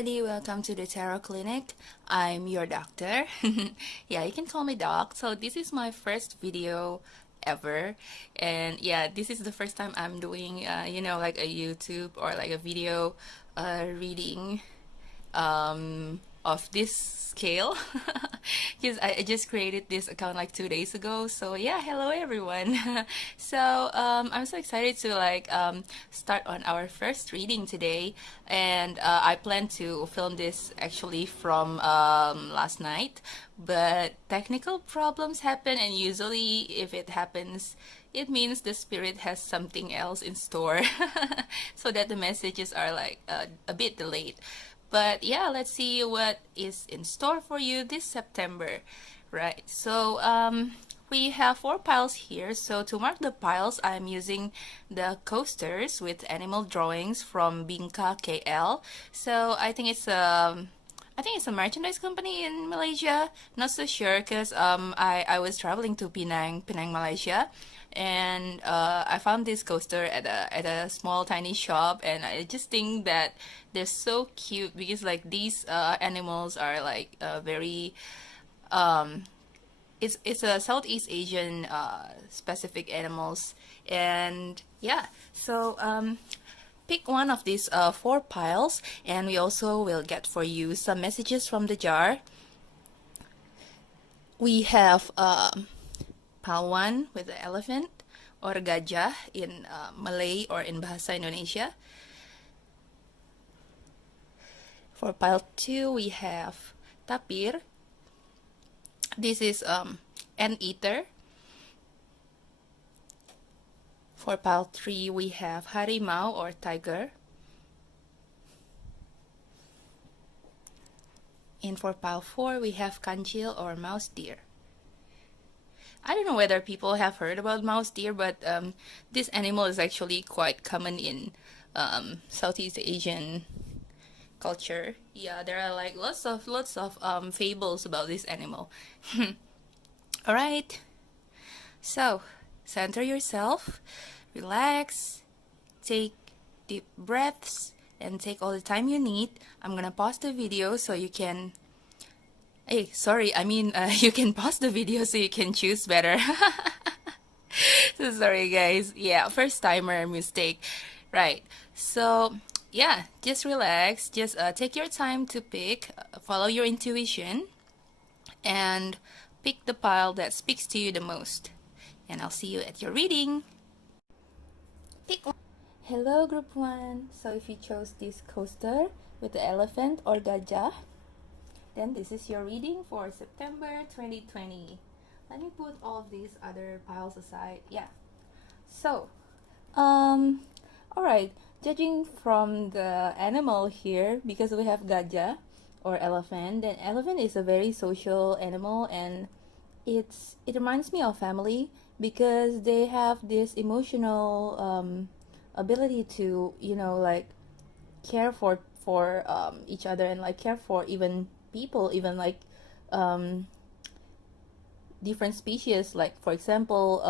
everybody, welcome to the Tarot Clinic. I'm your doctor. Yeah, you can call me Doc. So this is my first video ever, and yeah, this is the first time I'm doing like a YouTube or like a video reading of this scale. Because I just created this account like 2 days ago. So yeah, hello everyone. So I'm so excited to start on our first reading today, and I plan to film this actually from last night, but technical problems happen, and usually if it happens, it means the spirit has something else in store, so that the messages are like a bit delayed. But yeah, let's see what is in store for you this September. Right, so we have 4 piles here. So to mark the piles, I'm using the coasters with animal drawings from Bingka KL. So I think it's a merchandise company in Malaysia. Not so sure because I was traveling to Penang, Malaysia, and I found this coaster at a small tiny shop, and I just think that they're so cute because like these animals are like very it's a Southeast Asian specific animals, and yeah, so pick one of these 4 piles, and we also will get for you some messages from the jar. We have pile 1 with the elephant or gajah in Malay or in Bahasa Indonesia. For pile 2, we have tapir. This is Anteater. For pile 3, we have harimau or tiger. And for pile 4, we have kancil or Mousedeer. I don't know whether people have heard about Mousedeer, but this animal is actually quite common in Southeast Asian culture. Yeah, there are like lots of fables about this animal. All right, so center yourself, relax, take deep breaths, and take all the time you need. I'm gonna pause the video so you can you can pause the video so you can choose better. So sorry guys, yeah, first timer mistake. Right, so yeah, just relax, just take your time to pick, follow your intuition, and pick the pile that speaks to you the most. And I'll see you at your reading. Pick one. Hello group 1. So if you chose this coaster with the elephant or gajah, then this is your reading for September 2020. Let me put all of these other piles aside. Yeah. So, alright, judging from the animal here, because we have gajah or elephant, then elephant is a very social animal, and it reminds me of family because they have this emotional ability to care for each other, and like care for even people, even like different species. Like for example,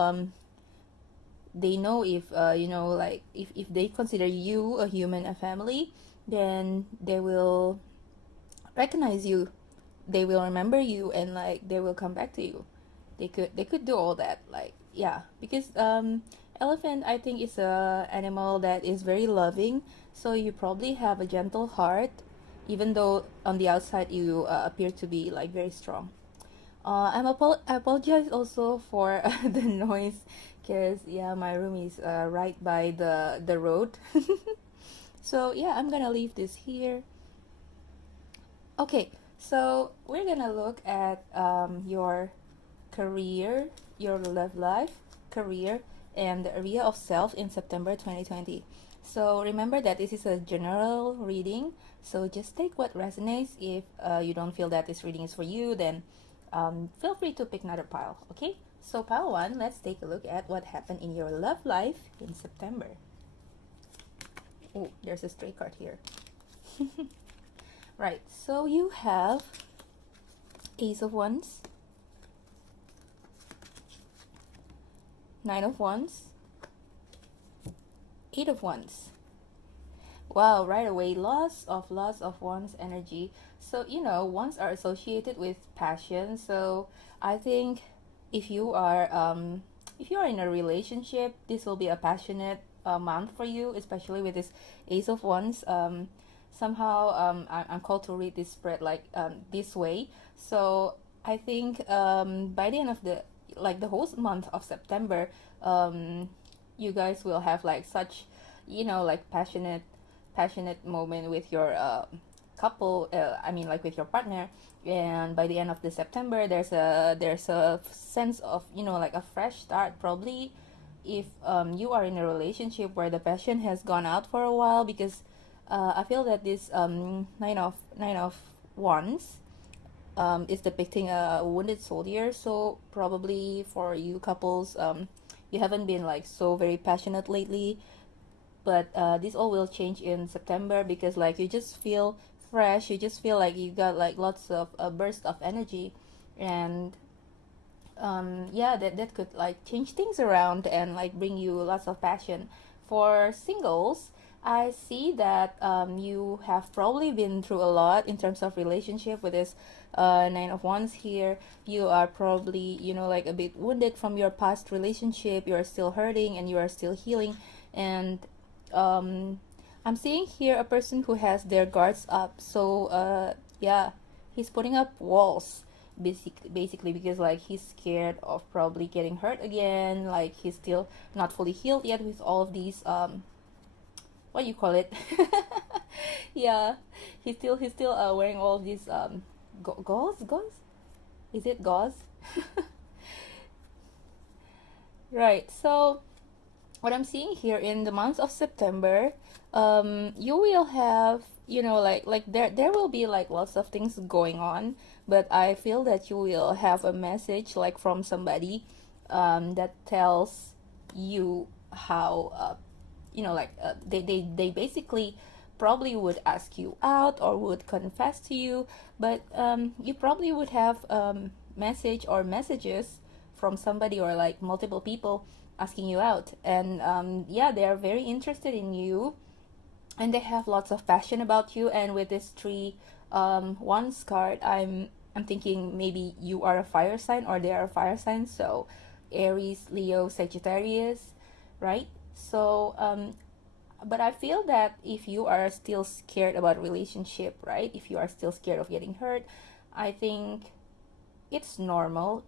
they know if if they consider you a human, a family, then they will recognize you, they will remember you, and like they will come back to you. They could do all that, like, yeah, because elephant, I think, is a animal that is very loving, so you probably have a gentle heart, even though on the outside you appear to be like very strong. I apologize also for the noise, because yeah, my room is right by the road. So yeah, I'm gonna leave this here. Okay, so we're gonna look at your career, your love life, career, and the area of self in September 2020. So remember that this is a general reading, so just take what resonates. If you don't feel that this reading is for you, then feel free to pick another pile. Okay, so pile 1, let's take a look at what happened in your love life in September. Oh, there's a stray card here. Right, so you have Ace of Wands, 9 of Wands, 8 of Wands, Wow, right away, loss of one's energy. So, ones are associated with passion. So, I think if you are if you are in a relationship, this will be a passionate month for you, especially with this Ace of Wands. Somehow, I'm called to read this spread like this way. So, I think by the end of the whole month of September, you guys will have like such, like passionate moment with your couple, I mean like with your partner. And by the end of the September, there's a sense of, like a fresh start, probably if you are in a relationship where the passion has gone out for a while. Because I feel that this nine of wands is depicting a wounded soldier. So probably for you couples, you haven't been like so very passionate lately. But this all will change in September, because like you just feel fresh, you just feel like you got like lots of a burst of energy. And yeah, that could like change things around and like bring you lots of passion. For singles, I see that you have probably been through a lot in terms of relationship with this nine of wands here. You are probably, like a bit wounded from your past relationship. You are still hurting and you are still healing. And um, I'm seeing here a person who has their guards up. So yeah, he's putting up walls, basically because like he's scared of probably getting hurt again. Like he's still not fully healed yet with all of these what you call it. Yeah, he's still wearing all of these gauze, is it gauze? Right. So what I'm seeing here in the month of September, you will have, like there will be like lots of things going on. But I feel that you will have a message like from somebody that tells you how they basically probably would ask you out or would confess to you. But you probably would have message or messages from somebody or like multiple people asking you out. And yeah, they are very interested in you, and they have lots of passion about you. And with this three wands card, I'm thinking maybe you are a fire sign or they are a fire sign. So Aries, Leo, Sagittarius, right? So but I feel that if you are still scared about relationship, right, if you are still scared of getting hurt, I think it's normal,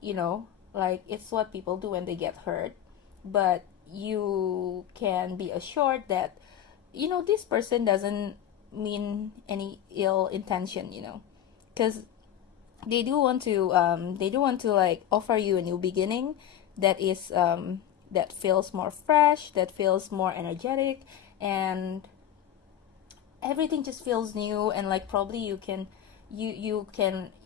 like it's what people do when they get hurt. But you can be assured that, this person doesn't mean any ill intention, because they do want to like offer you a new beginning that is that feels more fresh, that feels more energetic. And everything just feels new. And like probably you can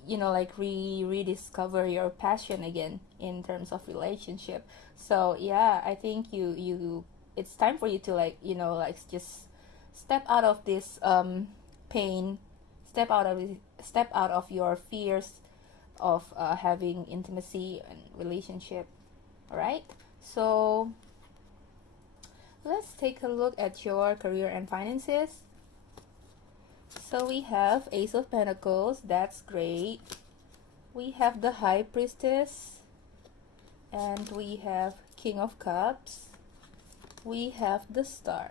like rediscover your passion again in terms of relationship. So yeah, I think you it's time for you to like like just step out of this pain, step out of your fears of having intimacy and relationship. All right, so let's take a look at your career and finances. So we have Ace of Pentacles, that's great. We have the High Priestess, and we have King of Cups. We have the Star.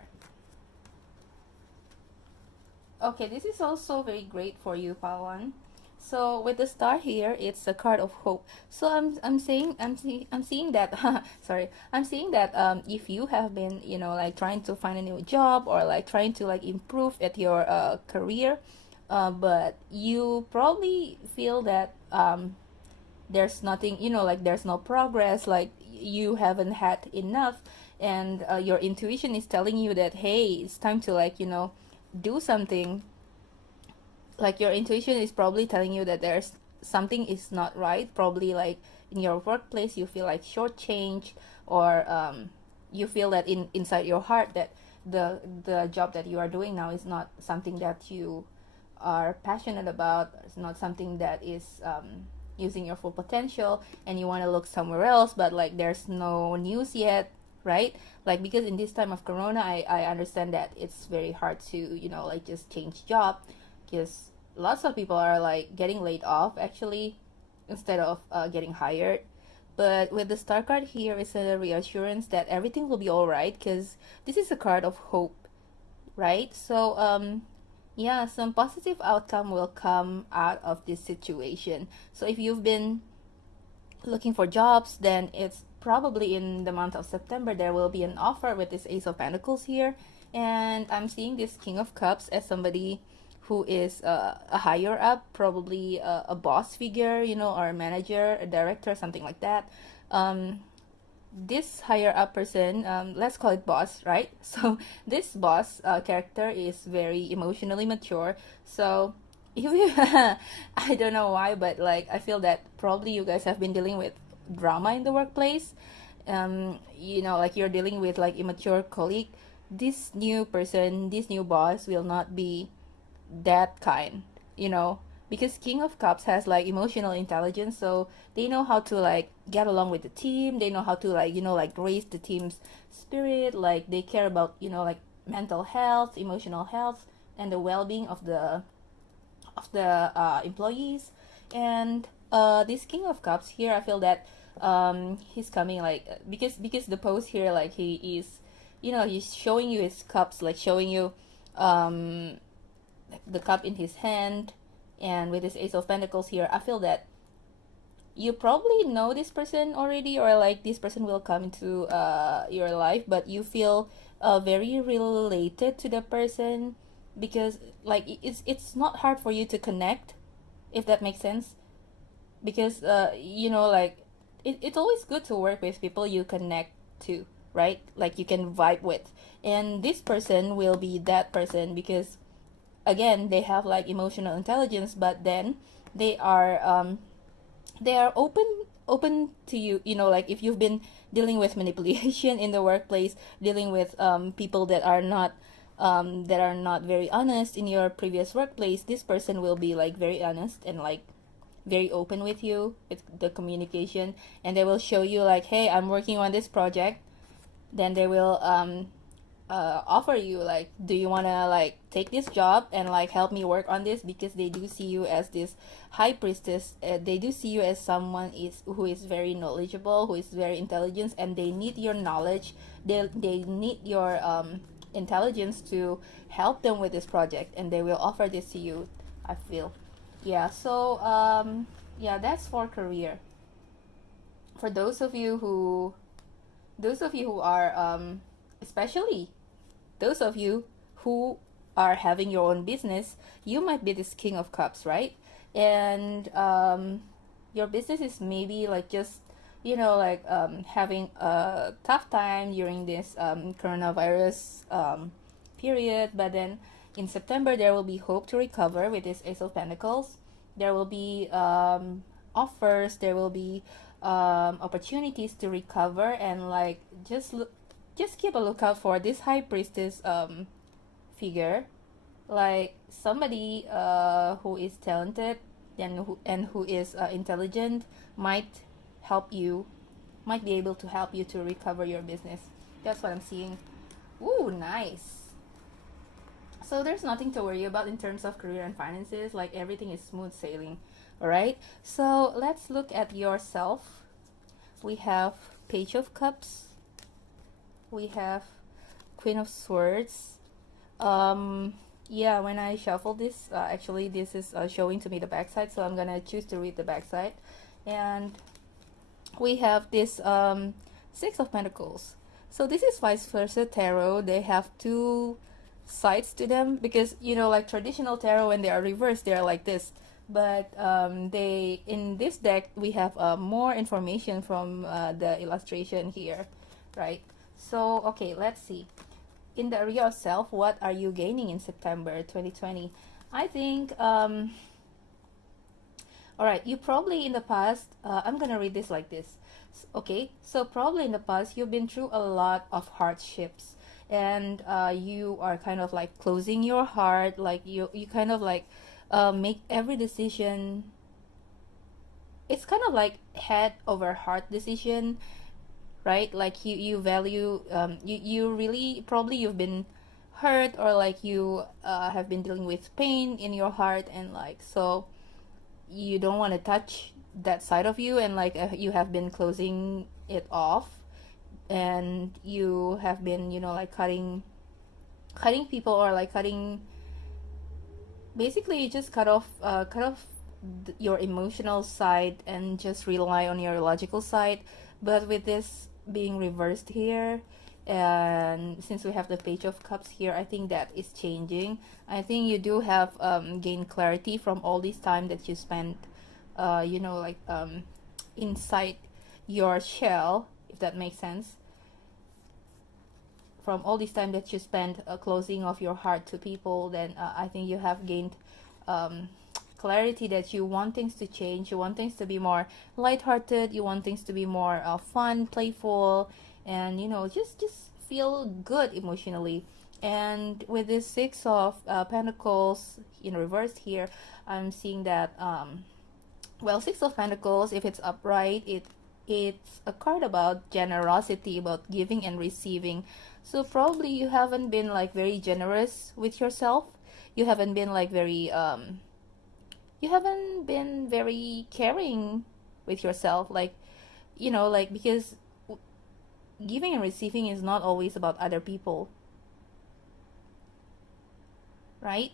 Okay, this is also very great for you, Pawan. So with the star here, it's a card of hope. So I'm seeing that sorry, I'm seeing that if you have been like trying to find a new job or like trying to like improve at your career, but you probably feel that there's nothing, like there's no progress, like you haven't had enough. And your intuition is telling you that hey, it's time to like do something. Like your intuition is probably telling you that there's something is not right. Probably like in your workplace you feel like shortchanged, or you feel that inside your heart that the job that you are doing now is not something that you are passionate about. It's not something that is using your full potential, and you want to look somewhere else, but like there's no news yet, right? Like, because in this time of corona, I understand that it's very hard to, like, just change job, because lots of people are like getting laid off actually, instead of getting hired. But with the star card here, it's a reassurance that everything will be all right, because this is a card of hope, right? So yeah, some positive outcome will come out of this situation. So if you've been looking for jobs, then it's probably in the month of September there will be an offer with this Ace of Pentacles here. And I'm seeing this King of Cups as somebody who is a higher up, probably a boss figure, or a manager, a director, something like that. This higher up person, let's call it boss, right? So this boss character is very emotionally mature. So if you, I don't know why, but like I feel that probably you guys have been dealing with drama in the workplace. Like you're dealing with like immature colleague. This new person, this new boss will not be that kind, you know, because King of Cups has like emotional intelligence, so they know how to like get along with the team. They know how to like, like raise the team's spirit. Like they care about, mental health, emotional health, and the well-being of the employees. And this King of Cups here, I feel that he's coming like, because the pose here, like he is, he's showing you his cups, like showing you um the cup in his hand, and with his Ace of Pentacles here, I feel that you probably know this person already, or like this person will come into your life, but you feel very related to the person, because like it's not hard for you to connect, if that makes sense. Because like it's always good to work with people you connect to, right? Like you can vibe with, and this person will be that person, because again they have like emotional intelligence, but then they are open to you, like if you've been dealing with manipulation in the workplace, dealing with people that are not very honest in your previous workplace, this person will be like very honest and like very open with you with the communication, and they will show you like, hey, I'm working on this project. Then they will offer you like, do you want to like take this job and like help me work on this, because they do see you as this high priestess. They do see you as someone who is very knowledgeable, who is very intelligent, and they need your knowledge. They need your intelligence to help them with this project, and they will offer this to you, I feel. Yeah, so yeah, that's for career. For those of you who are especially those of you who are having your own business, you might be this King of Cups, right? And your business is maybe like just, like having a tough time during this coronavirus period. But then in September, there will be hope to recover with this Ace of Pentacles. There will be offers, there will be opportunities to recover, and like just keep a lookout for this high priestess figure, like somebody who is talented and who is intelligent, might help you, might be able to help you to recover your business. That's what I'm seeing. Ooh, nice. So there's nothing to worry about in terms of career and finances. Like everything is smooth sailing. All right. So let's look at yourself. We have Page of Cups. We have Queen of Swords. Yeah, when I shuffle this, actually this is showing to me the backside, so I'm gonna choose to read the backside. And we have this Six of Pentacles. So this is vice versa tarot. They have two sides to them, because like traditional tarot, when they are reversed, they are like this. But they, in this deck, we have more information from the illustration here, right? So okay, let's see. In the area of self, what are you gaining in September 2020? I think all right, you probably in the past, I'm gonna read this like this. Okay, so probably in the past you've been through a lot of hardships, and you are kind of like closing your heart, like you kind of like make every decision. It's kind of like head over heart decision, right? Like you value, you really, probably you've been hurt, or like you have been dealing with pain in your heart, and like, so you don't want to touch that side of you, and like you have been closing it off, and you have been, like cutting people, or like cutting, basically you just cut off your emotional side and just rely on your logical side. But with this being reversed here, and since we have the Page of Cups here, I think that is changing. I think you do have gained clarity from all this time that you spent like inside your shell, if that makes sense. From all this time that you spent closing off your heart to people, then I think you have gained um, clarity that you want things to change, you want things to be more lighthearted, you want things to be more fun, playful, and just feel good emotionally. And with this Six of Pentacles in reverse here, I'm seeing that well, Six of Pentacles, if it's upright, it's a card about generosity, about giving and receiving. So probably you haven't been like very generous with yourself. You haven't been like very you haven't been very caring with yourself, like like, because giving and receiving is not always about other people, right?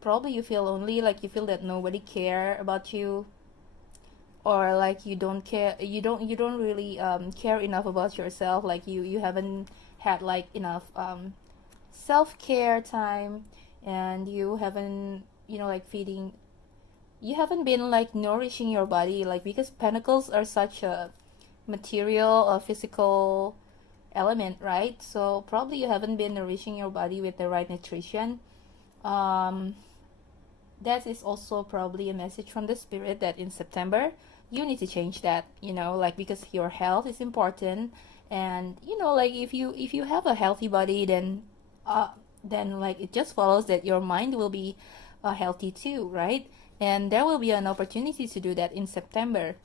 Probably you feel lonely, like you feel that nobody care about you, or like you don't care, you don't really care enough about yourself, like you haven't had like enough self-care time, and you haven't, like feeding, you haven't been like nourishing your body, like, because pentacles are such a material or physical element, right? So probably you haven't been nourishing your body with the right nutrition. um that is also probably a message from the spirit that in September you need to change that, like, because your health is important. And like, if you have a healthy body, then like it just follows that your mind will be healthy too, right? And there will be an opportunity to do that in September.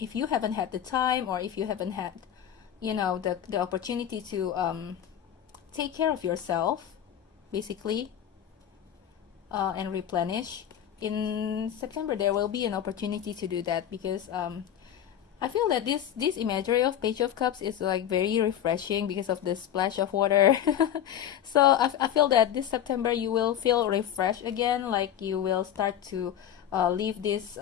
If you haven't had the time, or if you haven't had the opportunity to take care of yourself, basically, and replenish, in September there will be an opportunity to do that, because I feel that this imagery of Page of Cups is like very refreshing because of the splash of water. So I feel that this September you will feel refreshed again, like you will start to leave these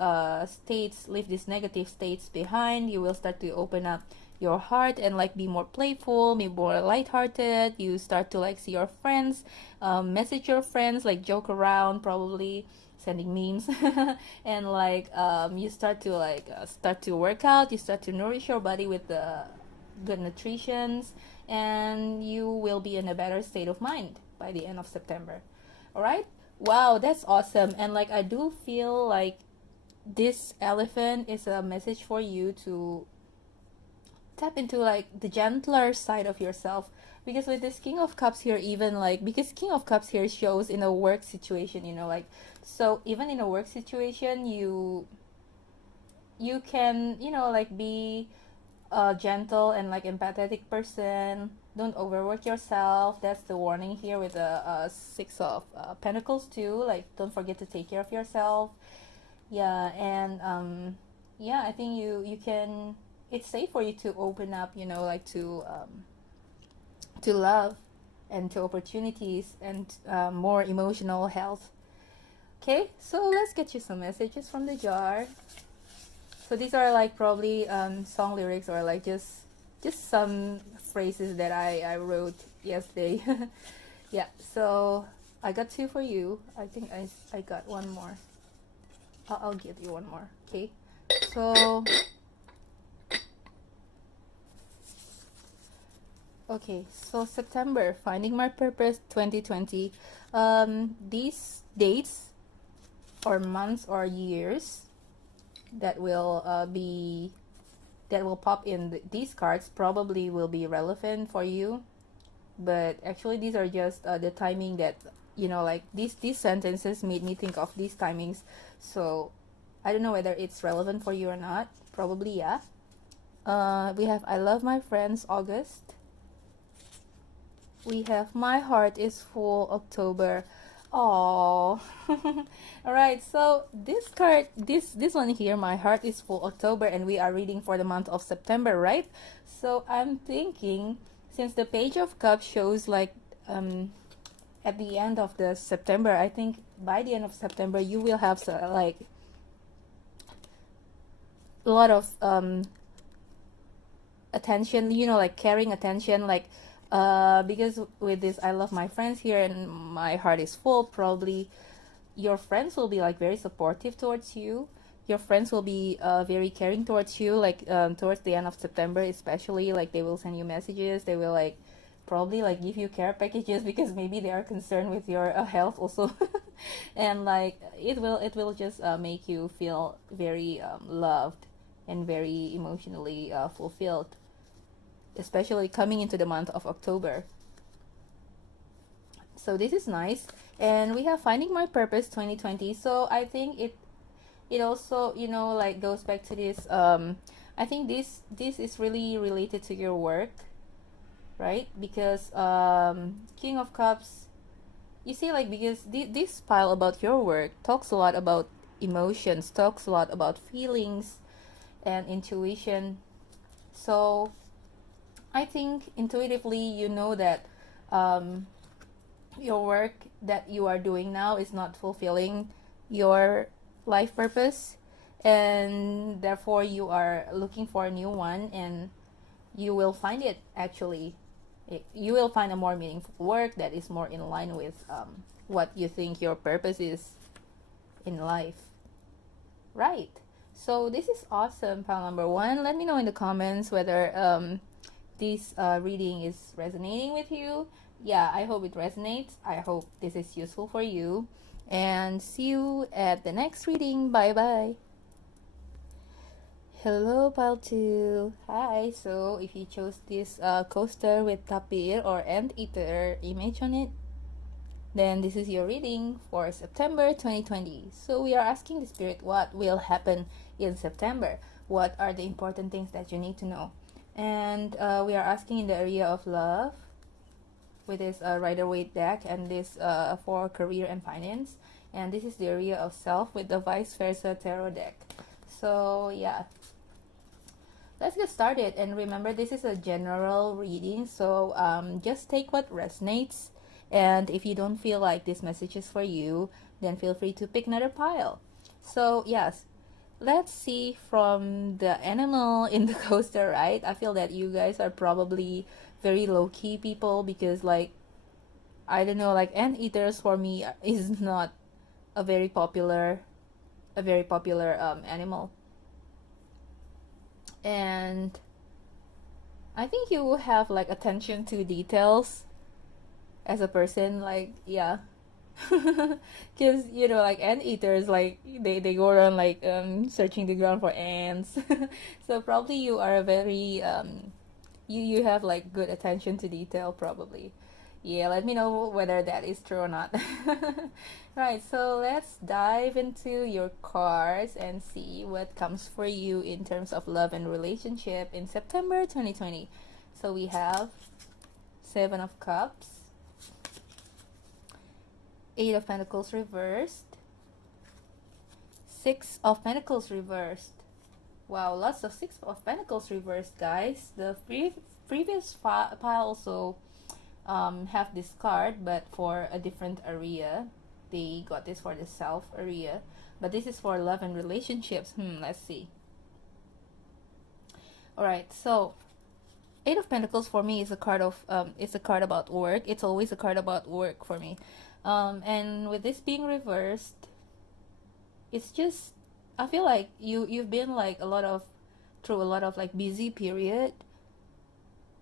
leave these negative states behind. You will start to open up your heart and like be more playful, be more lighthearted. You start to like see your friends, message your friends, like joke around, probably sending memes. And like you start to start to work out, you start to nourish your body with the good nutritions, and you will be in a better state of mind by the end of September. All right, wow, that's awesome. And like, I do feel like this elephant is a message for you to tap into like the gentler side of yourself, because with this King of Cups here, even like, because King of Cups here shows in a work situation, like, so even in a work situation, you can like be a gentle and like empathetic person. Don't overwork yourself. That's the warning here with the Six of Pentacles too. Like, don't forget to take care of yourself. Yeah. And yeah, I think you can, it's safe for you to open up, like to love and to opportunities and more emotional health. Okay, so let's get you some messages from the jar. So these are like probably song lyrics, or like just some phrases that I wrote yesterday. Yeah, so I got two for you. I think I got one more. I'll give you one more. Okay, so okay, so September, finding my purpose 2020. These dates or months or years that will pop in these cards probably will be relevant for you, but actually these are just the timing that like these sentences made me think of these timings. So I don't know whether it's relevant for you or not. Probably yeah. We have I love my friends, August. We have my heart is full, October. Oh. All right, so this card, this one here, my heart is full, October, and we are reading for the month of September, right? So I'm thinking, since the page of cups shows like at the end of the September, I think by the end of September you will have like a lot of attention, you know, like caring attention, like because with this I love my friends here and my heart is full, probably your friends will be like very supportive towards you. Your friends will be very caring towards you, like towards the end of September especially, like they will send you messages, they will like probably like give you care packages because maybe they are concerned with your health also. And like it will just make you feel very loved and very emotionally fulfilled, especially coming into the month of October. So this is nice. And we have finding my purpose 2020. So I think it also, you know, like goes back to this I think this is really related to your work, right? Because King of Cups, you see, like because this pile about your work talks a lot about emotions, talks a lot about feelings and intuition. So I think intuitively you know that your work that you are doing now is not fulfilling your life purpose, and therefore you are looking for a new one, and you will find it actually. You will find a more meaningful work that is more in line with what you think your purpose is in life, right? So this is awesome, pile number one. Let me know in the comments whether this reading is resonating with you. Yeah, I hope it resonates. I hope this is useful for you. And see you at the next reading. Bye bye. Hello, pile 2. Hi. So if you chose this coaster with tapir or Anteater image on it, then this is your reading for September 2020. So we are asking the spirit what will happen in September. What are the important things that you need to know? And we are asking in the area of love with this Rider-Waite deck, and this for career and finance. And this is the area of self with the vice versa tarot deck. So yeah, let's get started. And remember, this is a general reading, so just take what resonates. And if you don't feel like this message is for you, then feel free to pick another pile. So yes, let's see from the animal in the coaster, right? I feel that you guys are probably very low-key people because, like, I don't know, like Anteaters for me is not a very popular animal. And I think you have like attention to details as a person, like, yeah. Because you know, like Anteaters, like they go around like searching the ground for ants. So probably you are a very you have like good attention to detail, probably. Yeah, let me know whether that is true or not. Right, so let's dive into your cards and see what comes for you in terms of love and relationship in September 2020. So we have Seven of Cups, Eight of Pentacles reversed, Six of Pentacles reversed. Wow, lots of Six of Pentacles reversed, guys. The previous pile also have this card, but for a different area. They got this for the self area, but this is for love and relationships. Let's see. All right, so Eight of Pentacles for me is a card of it's a card about work. It's always a card about work for me. And with this being reversed, it's just, I feel like you've been like through a lot of like busy period,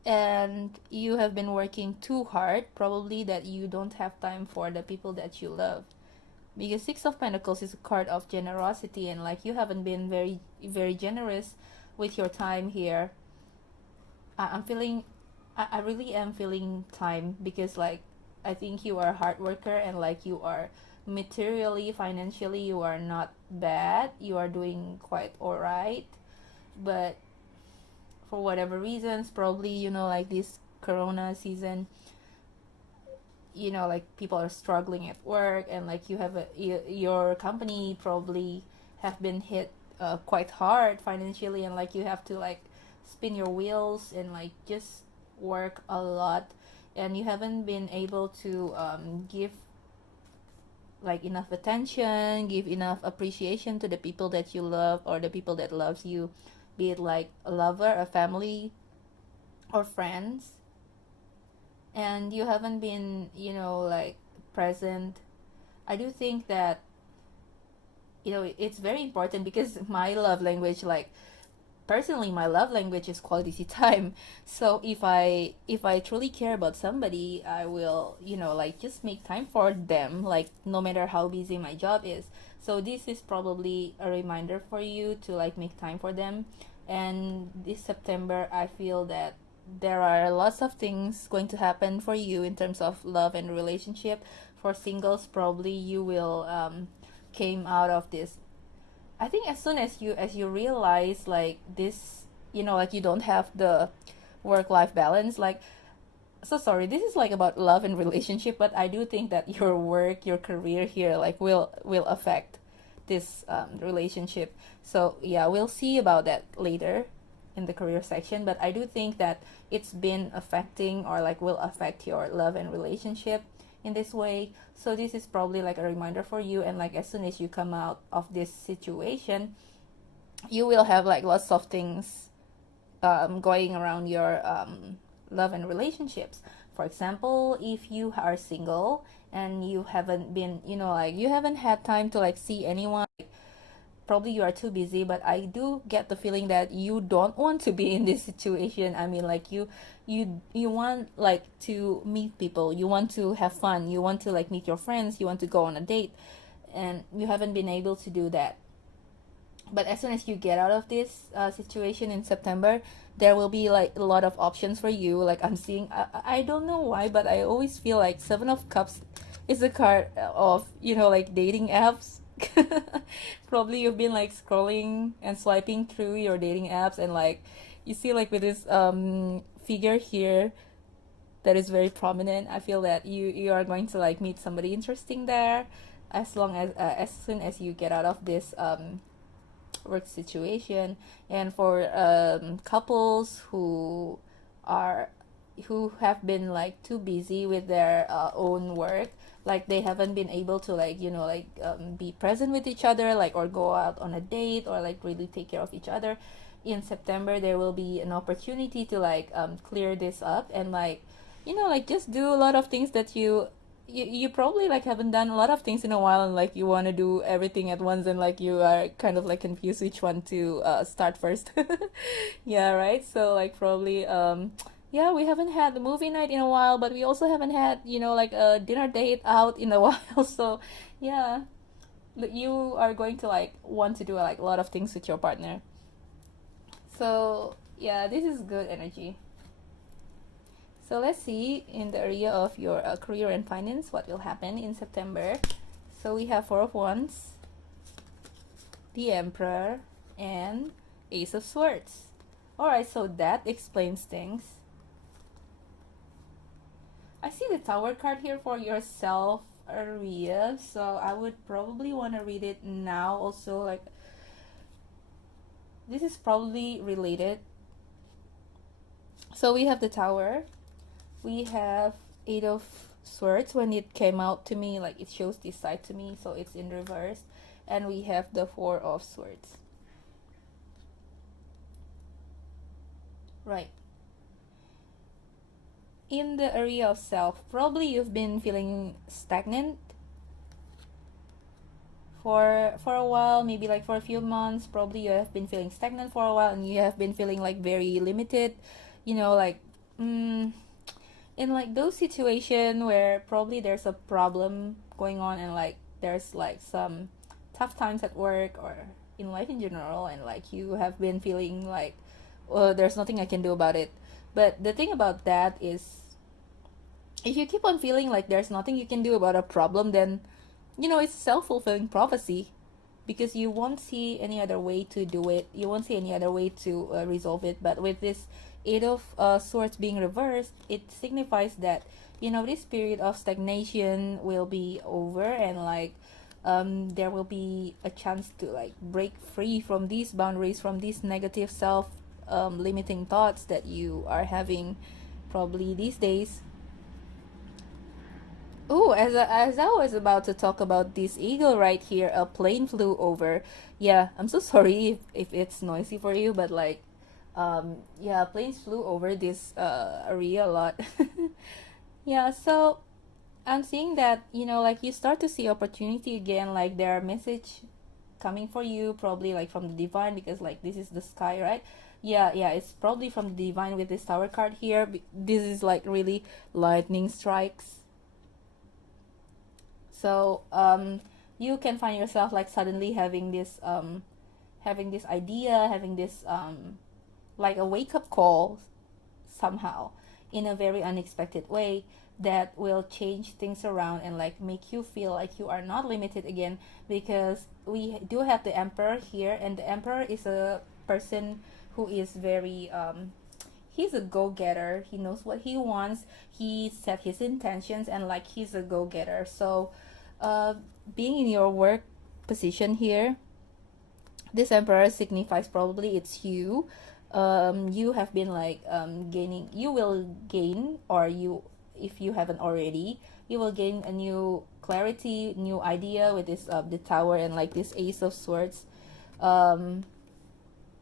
and you have been working too hard, probably that you don't have time for the people that you love, because Six of Pentacles is a card of generosity, and like you haven't been very generous with your time here. I'm feeling, I really am feeling time, because like I think you are a hard worker, and like you are materially, financially, you are not bad, you are doing quite alright, but for whatever reasons, probably, like this corona season, like people are struggling at work, and like your company probably have been hit quite hard financially, and like you have to like spin your wheels and like just work a lot, and you haven't been able to give like enough attention, give enough appreciation to the people that you love or the people that loves you, be it like a lover, a family, or friends, and you haven't been, like present. I do think that, it's very important, because my love language, like personally, my love language is quality time. So if I truly care about somebody, I will, like just make time for them, like no matter how busy my job is. So this is probably a reminder for you to like make time for them. And this September, I feel that there are lots of things going to happen for you in terms of love and relationship. For singles, probably you will came out of this. I think as soon as you realize like this, like you don't have the work life balance, like, so sorry, this is like about love and relationship, but I do think that your work, your career here, like will affect this relationship. So yeah, we'll see about that later in the career section, but I do think that it's been affecting, or like will affect your love and relationship in this way. So this is probably like a reminder for you, and like as soon as you come out of this situation, you will have like lots of things going around your love and relationships. For example, if you are single and you haven't been, like you haven't had time to like see anyone, probably you are too busy, but I do get the feeling that you don't want to be in this situation. I mean, like you want like to meet people, you want to have fun, you want to like meet your friends, you want to go on a date, and you haven't been able to do that. But as soon as you get out of this situation in September, there will be like a lot of options for you. Like I'm seeing, I don't know why, but I always feel like Seven of Cups is a card of, like dating apps. Probably you've been like scrolling and swiping through your dating apps, and like you see like with this figure here that is very prominent. I feel that you are going to like meet somebody interesting there, as soon as you get out of this work situation. And for couples who have been like too busy with their own work, like they haven't been able to like be present with each other, like, or go out on a date, or like really take care of each other, in September there will be an opportunity to like clear this up, and like like just do a lot of things that you probably like haven't done a lot of things in a while, and like you want to do everything at once, and like you are kind of like confused which one to start first. Yeah, right. So like probably yeah, we haven't had the movie night in a while, but we also haven't had like a dinner date out in a while. So yeah, you are going to like want to do like a lot of things with your partner. So yeah, this is good energy. So let's see in the area of your career and finance what will happen in September. So we have Four of Wands, the Emperor, and Ace of Swords. Alright, so that explains things. I see the Tower card here for yourself area, so I would probably want to read it now also. Like, this is probably related. So we have the Tower, we have Eight of Swords. When it came out to me, like it shows this side to me, so it's in reverse. And we have the Four of Swords. Right. In the area of self, probably you've been feeling stagnant for a while, maybe like for a few months. Probably you have been feeling stagnant for a while, and you have been feeling like very limited, like in like those situations where probably there's a problem going on, and like there's like some tough times at work or in life in general, and like you have been feeling like, oh, there's nothing I can do about it. But the thing about that is, if you keep on feeling like there's nothing you can do about a problem, then it's a self-fulfilling prophecy. because you won't see any other way to do it. You won't see any other way to resolve it. But with this Eight of Swords being reversed, it signifies that, you know, this period of stagnation will be over, and like there will be a chance to like break free from these boundaries, from these negative self limiting thoughts that you are having probably these days. Oh, as I was about to talk about this eagle right here, a plane flew over. Yeah, I'm so sorry if it's noisy for you, but like, yeah, planes flew over this area a lot. Yeah, so I'm seeing that, you know, like you start to see opportunity again, like there are message coming for you, probably like from the divine, because like this is the sky, right? Yeah, it's probably from the divine with this tower card here. This is like really lightning strikes. So you can find yourself like suddenly having this idea, having this like a wake up call somehow in a very unexpected way that will change things around and like make you feel like you are not limited again, because we do have the emperor here, and the emperor is a person who is very he's a go-getter. He knows what he wants, he set his intentions, and like he's a go-getter. So uh, being in your work position here, this emperor signifies probably it's you. You have been like gaining, you will gain, or you, if you haven't already, you will gain a new clarity, new idea with this the tower and like this ace of swords. um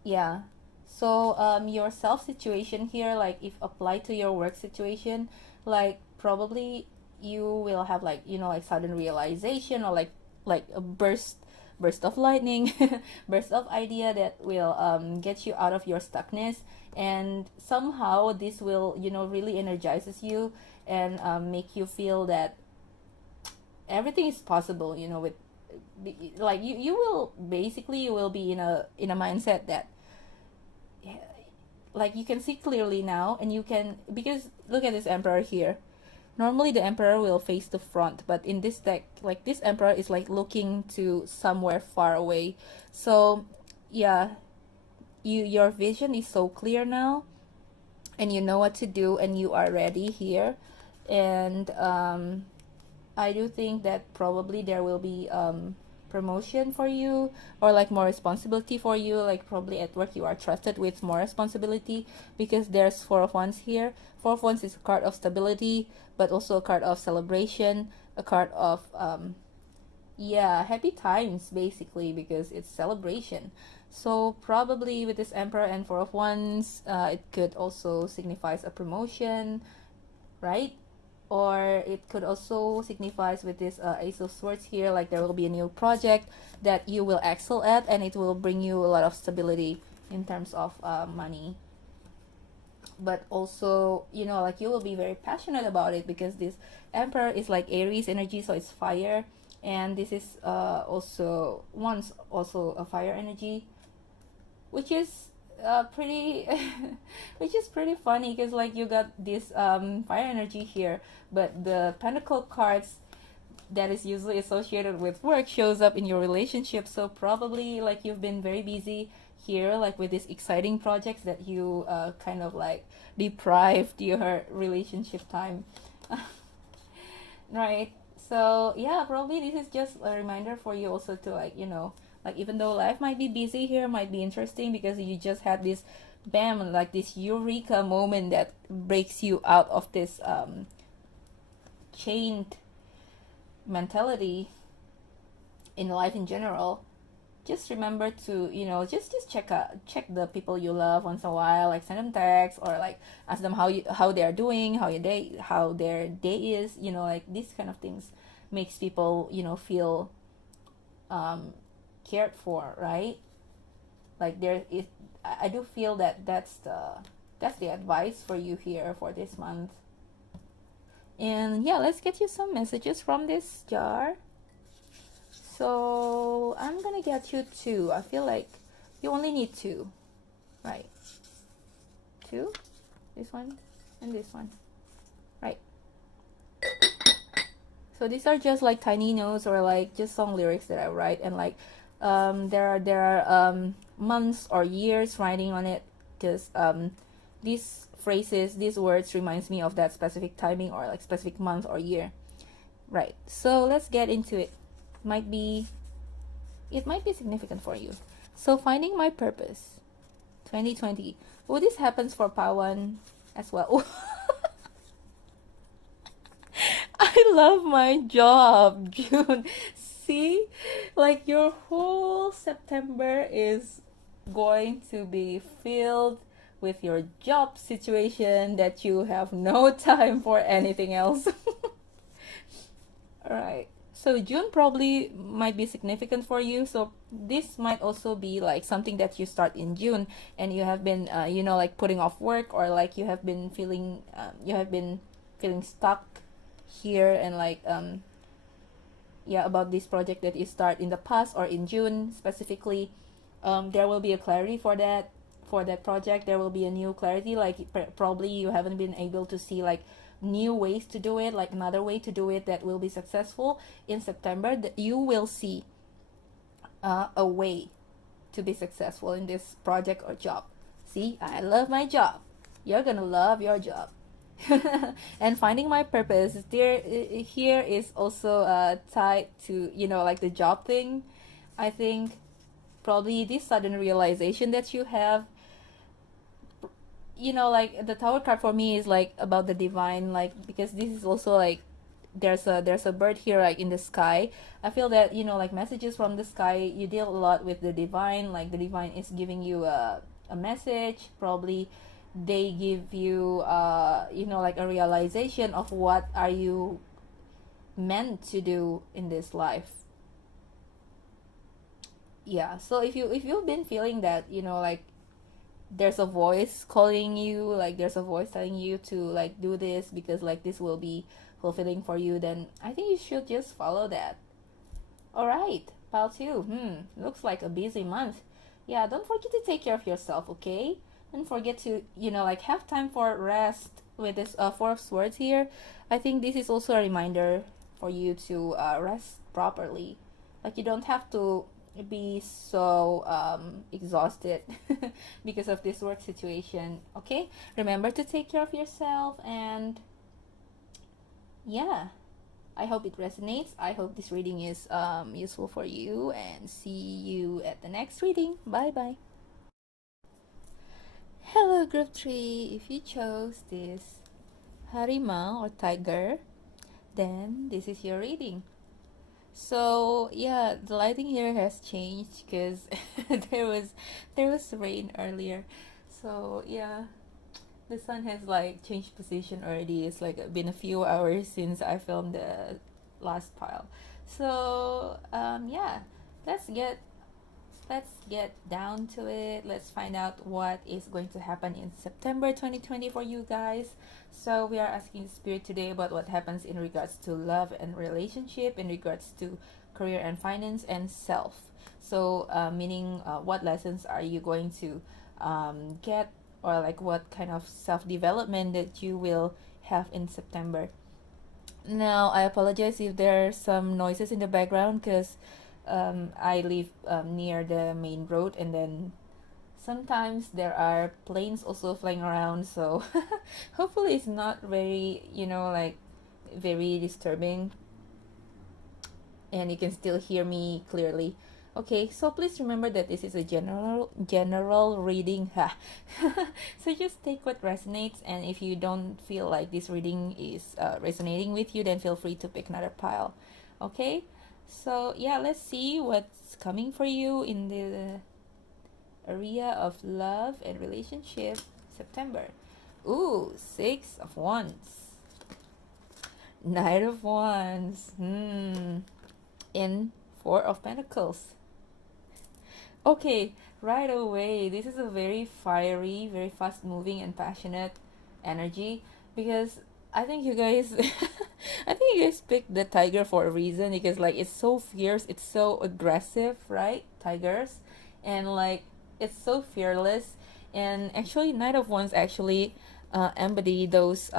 yeah, so your self situation here, like if applied to your work situation, like probably you will have like, you know, like sudden realization, or like a burst of lightning, burst of idea that will get you out of your stuckness, and somehow this will, you know, really energizes you, and make you feel that everything is possible, you know, with like you will basically, you will be in a mindset that like you can see clearly now, and you can, because look at this emperor here. Normally the emperor will face the front, but in this deck, like this emperor is like looking to somewhere far away. So yeah, your vision is so clear now, and you know what to do, and you are ready here. And I do think that probably there will be promotion for you, or like more responsibility for you, like probably at work you are trusted with more responsibility, because there's Four of Wands here. Four of Wands is a card of stability, but also a card of celebration, a card of yeah, happy times basically, because it's celebration. So probably with this Emperor and Four of Wands, it could also signifies a promotion, right? Or it could also signifies with this Ace of Swords here, like there will be a new project that you will excel at, and it will bring you a lot of stability in terms of money. But also, you know, like you will be very passionate about it, because this Emperor is like Aries energy, so it's fire, and this is also once also a fire energy, which is pretty which is pretty funny, because like you got this fire energy here, but the pentacle cards that is usually associated with work shows up in your relationship. So probably like you've been very busy here, like with these exciting projects that you kind of like deprived your relationship time. Right? So yeah, probably this is just a reminder for you also to, like, you know, like even though life might be busy here, might be interesting, because you just had this bam, like this eureka moment that breaks you out of this chained mentality in life in general. Just remember to, you know, just check the people you love once in a while, like send them texts, or like ask them how they are doing, how their day is, you know, like these kind of things makes people, you know, feel cared for, right? Like there is, I do feel that that's the advice for you here for this month. And yeah, let's get you some messages from this jar. So I'm gonna get you two. I feel like you only need two, right? Two, this one and this one, right? So these are just like tiny notes, or like just song lyrics that I write, and like there are months or years writing on it, because these phrases, these words reminds me of that specific timing or like specific month or year. Right. So let's get into it. Might be it might be significant for you. So finding my purpose, 2020. Oh, this happens for Pawan as well. I love my job, June. See, like your whole September is going to be filled with your job situation that you have no time for anything else. All right. So June probably might be significant for you. So this might also be like something that you start in June, and you have been, like putting off work, or like you have been feeling stuck here, and like yeah, about this project that you start in the past or in June specifically. There will be a clarity for that project. There will be a new clarity, like probably you haven't been able to see like new ways to do it, like another way to do it that will be successful in September. That you will see a way to be successful in this project or job. See, I love my job. You're gonna love your job. And finding my purpose there, here is also tied to, like the job thing. I think probably this sudden realization that you have, like the tower card for me is like about the divine, like because this is also like there's a bird here like in the sky. I feel that, like messages from the sky, you deal a lot with the divine, like the divine is giving you a message. Probably they give you like a realization of what are you meant to do in this life. Yeah, so if you've been feeling that, like there's a voice calling you, like there's a voice telling you to like do this because like this will be fulfilling for you, then I think you should just follow that. All right, pile 2. Looks like a busy month. Yeah, don't forget to take care of yourself, okay? Don't forget to, like have time for rest with this Four of Swords here. I think this is also a reminder for you to rest properly. Like you don't have to be so exhausted because of this work situation, okay? Remember to take care of yourself, and yeah, I hope it resonates. I hope this reading is useful for you, and see you at the next reading. Bye bye. Hello, group 3. If you chose this Harimau or tiger, then this is your reading. So yeah, the lighting here has changed because there was rain earlier. So yeah, the sun has like changed position already. It's like been a few hours since I filmed the last pile. So yeah, let's get down to it. Let's find out what is going to happen in September 2020 for you guys. So we are asking Spirit today about what happens in regards to love and relationship, in regards to career and finance and self. So meaning what lessons are you going to get, or like what kind of self-development that you will have in September. Now, I apologize if there are some noises in the background because I live near the main road, and then sometimes there are planes also flying around. So hopefully it's not very, like very disturbing, and you can still hear me clearly. Okay, so please remember that this is a general reading. So just take what resonates, and if you don't feel like this reading is resonating with you, then feel free to pick another pile. Okay, so yeah, let's see what's coming for you in the area of love and relationship September. Ooh, 6 of Wands, Knight of Wands, in 4 of Pentacles. Okay, right away, this is a very fiery, very fast moving and passionate energy, because I think you guys I think you guys picked the tiger for a reason, because like it's so fierce, it's so aggressive, right? Tigers. And like it's so fearless. And actually Knight of Wands actually embody those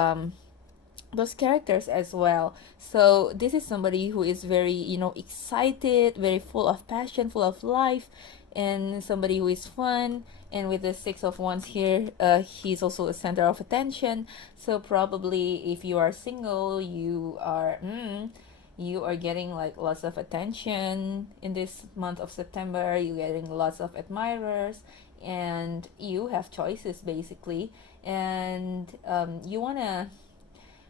those characters as well. So this is somebody who is very, excited, very full of passion, full of life, and somebody who is fun. And with the Six of Wands here, he's also a center of attention. So probably if you are single, you are getting like lots of attention in this month of September. You're getting lots of admirers, and you have choices basically. And you wanna,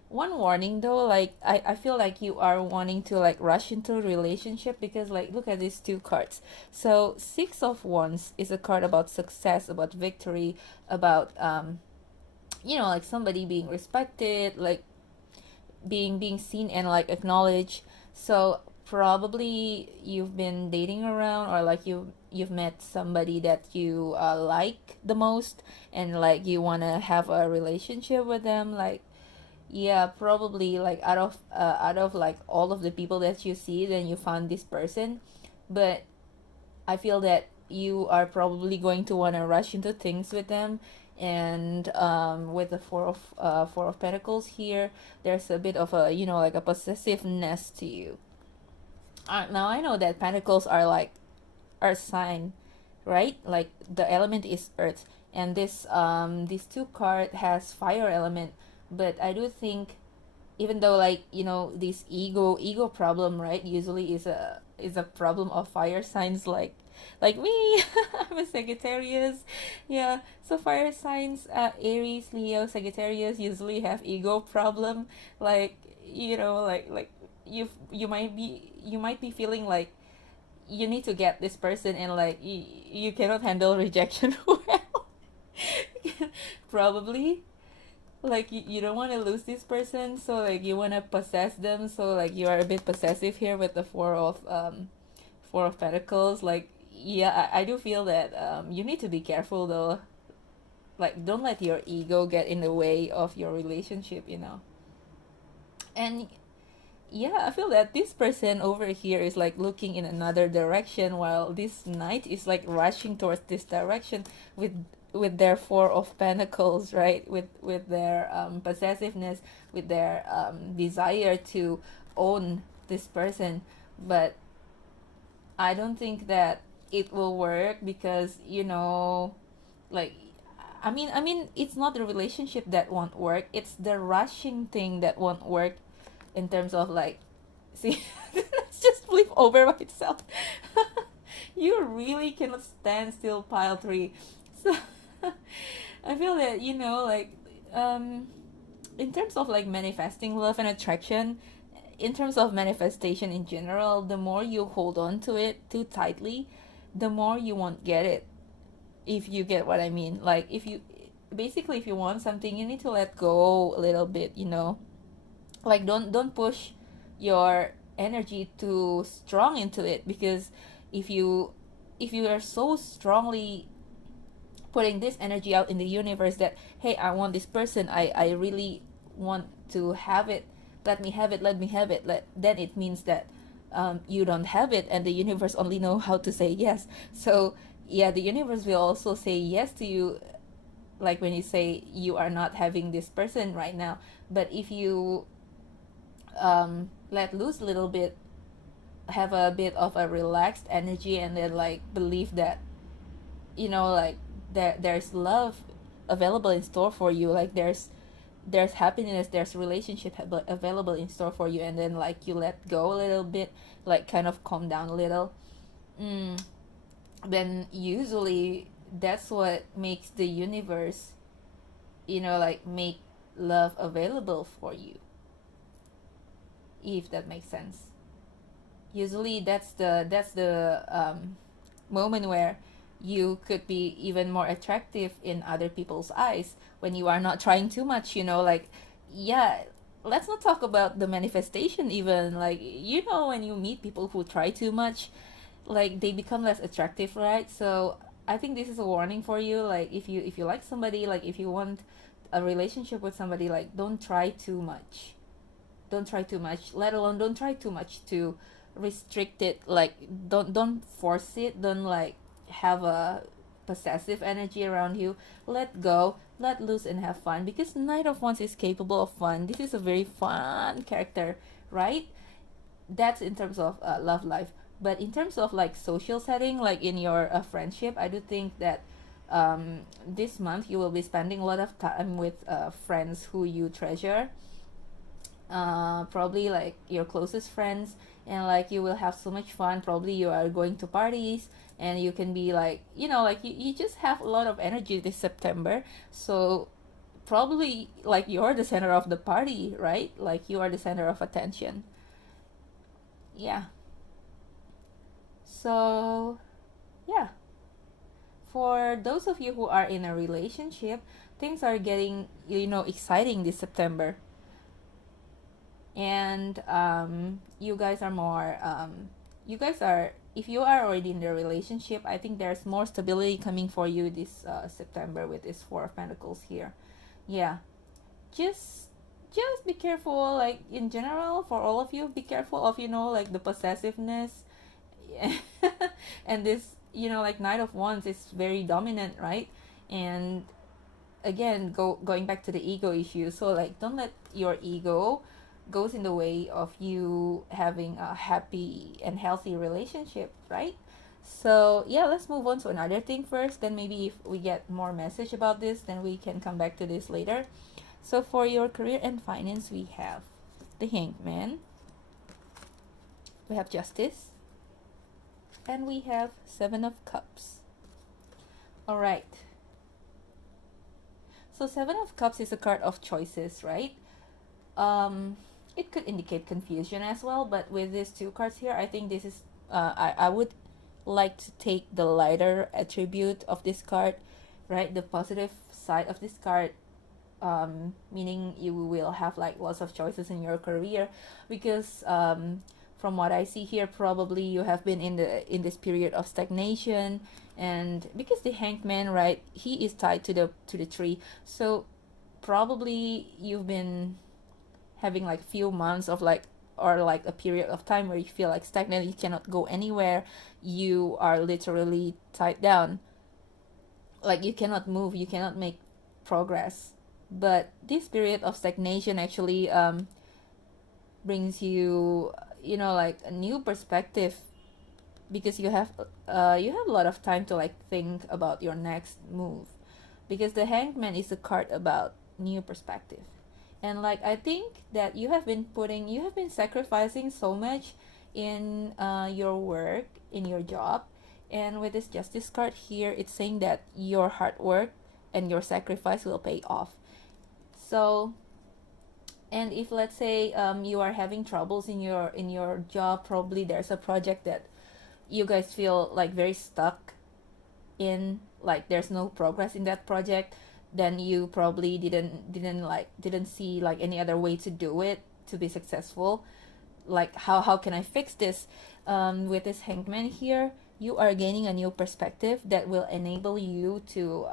one warning though, like I feel like you are wanting to like rush into a relationship, because like look at these two cards. So Six of Wands is a card about success, about victory, about like somebody being respected, like being seen and like acknowledged. So probably you've been dating around, or like you've met somebody that you like the most, and like you want to have a relationship with them. Like, yeah, probably like out of like all of the people that you see, then you found this person. But I feel that you are probably going to want to rush into things with them. And with the Four of Pentacles here, there's a bit of a, like a possessiveness to you. Now I know that Pentacles are like earth sign, right? Like the element is earth, and these two card has fire element. But I do think, even though like this ego problem, right, usually is a problem of fire signs, like me. I'm a Sagittarius. Yeah, so fire signs, Aries, Leo, Sagittarius usually have ego problem. Like, like you might be feeling like you need to get this person, and like you cannot handle rejection well. Probably, like you don't want to lose this person, so like you want to possess them, so like you are a bit possessive here with the Four of Pentacles. Like, yeah, I do feel that you need to be careful though. Like, don't let your ego get in the way of your relationship. And yeah, I feel that this person over here is like looking in another direction, while this knight is like rushing towards this direction with their Four of Pentacles, right? With their possessiveness, with their desire to own this person. But I don't think that it will work, because like, I mean it's not the relationship that won't work, it's the rushing thing that won't work, in terms of like, see, let's just flip over myself. You really cannot stand still, pile three. So I feel that, like, um in terms of like manifesting love and attraction, in terms of manifestation in general, the more you hold on to it too tightly, the more you won't get it. If you get what I mean. Like, if you want something, you need to let go a little bit. Like, don't push your energy too strong into it, because if you are so strongly putting this energy out in the universe that, hey, I want this person, I really want to have it, let me have it, then it means that you don't have it, and the universe only know how to say yes. So yeah, the universe will also say yes to you, like when you say you are not having this person right now. But if you let loose a little bit, have a bit of a relaxed energy, and then like believe that, like there's love available in store for you, like there's happiness, there's relationship available in store for you, and then like you let go a little bit, like kind of calm down a little, mm, then usually that's what makes the universe, like make love available for you, if that makes sense. Usually that's the moment where you could be even more attractive in other people's eyes, when you are not trying too much, like, yeah, let's not talk about the manifestation even, like, when you meet people who try too much, like they become less attractive, right? So I think this is a warning for you. Like, if you like somebody, like if you want a relationship with somebody, like don't try too much, let alone don't try too much to restrict it. Like, don't force it, don't like have a possessive energy around you. Let go, let loose and have fun, because Knight of Wands is capable of fun. This is a very fun character, right? That's in terms of love life. But in terms of like social setting, like in your friendship, I do think that this month you will be spending a lot of time with friends who you treasure, probably like your closest friends, and like you will have so much fun. Probably you are going to parties, and you can be like, like you just have a lot of energy this September. So probably like you're the center of the party, right? Like you are the center of attention. Yeah. So yeah, for those of you who are in a relationship, things are getting exciting this September. And you guys are more you guys are if you are already in the relationship, I think there's more stability coming for you this September with this Four of Pentacles here. Yeah, just just be careful, like in general, for all of you, be careful of like the possessiveness. And this, like Knight of Wands is very dominant, right? And again, going back to the ego issue, so like don't let your ego goes in the way of you having a happy and healthy relationship, right? So yeah, let's move on to another thing first, then maybe if we get more message about this, then we can come back to this later. So for your career and finance, we have the Hanged Man, we have Justice, and we have Seven of Cups. All right, so Seven of Cups is a card of choices, right? It could indicate confusion as well, but with these two cards here, I think this is I would like to take the lighter attribute of this card, right? The positive side of this card, meaning you will have like lots of choices in your career, because from what I see here, probably you have been in this period of stagnation, and because the Hanged Man, right, he is tied to the tree, so probably you've been having like few months of like, or like a period of time where you feel like stagnant, you cannot go anywhere, you are literally tied down, like you cannot move, you cannot make progress. But this period of stagnation actually brings you, like a new perspective, because you have a lot of time to like think about your next move, because the Hanged Man is a card about new perspective. And like I think that you have been sacrificing so much in your work, in your job, and with this Justice card here, it's saying that your hard work and your sacrifice will pay off. So, and if let's say you are having troubles in your job, probably there's a project that you guys feel like very stuck in, like there's no progress in that project, then you probably didn't see like any other way to do it to be successful. Like how can I fix this? With this Hanged Man here, you are gaining a new perspective that will enable you to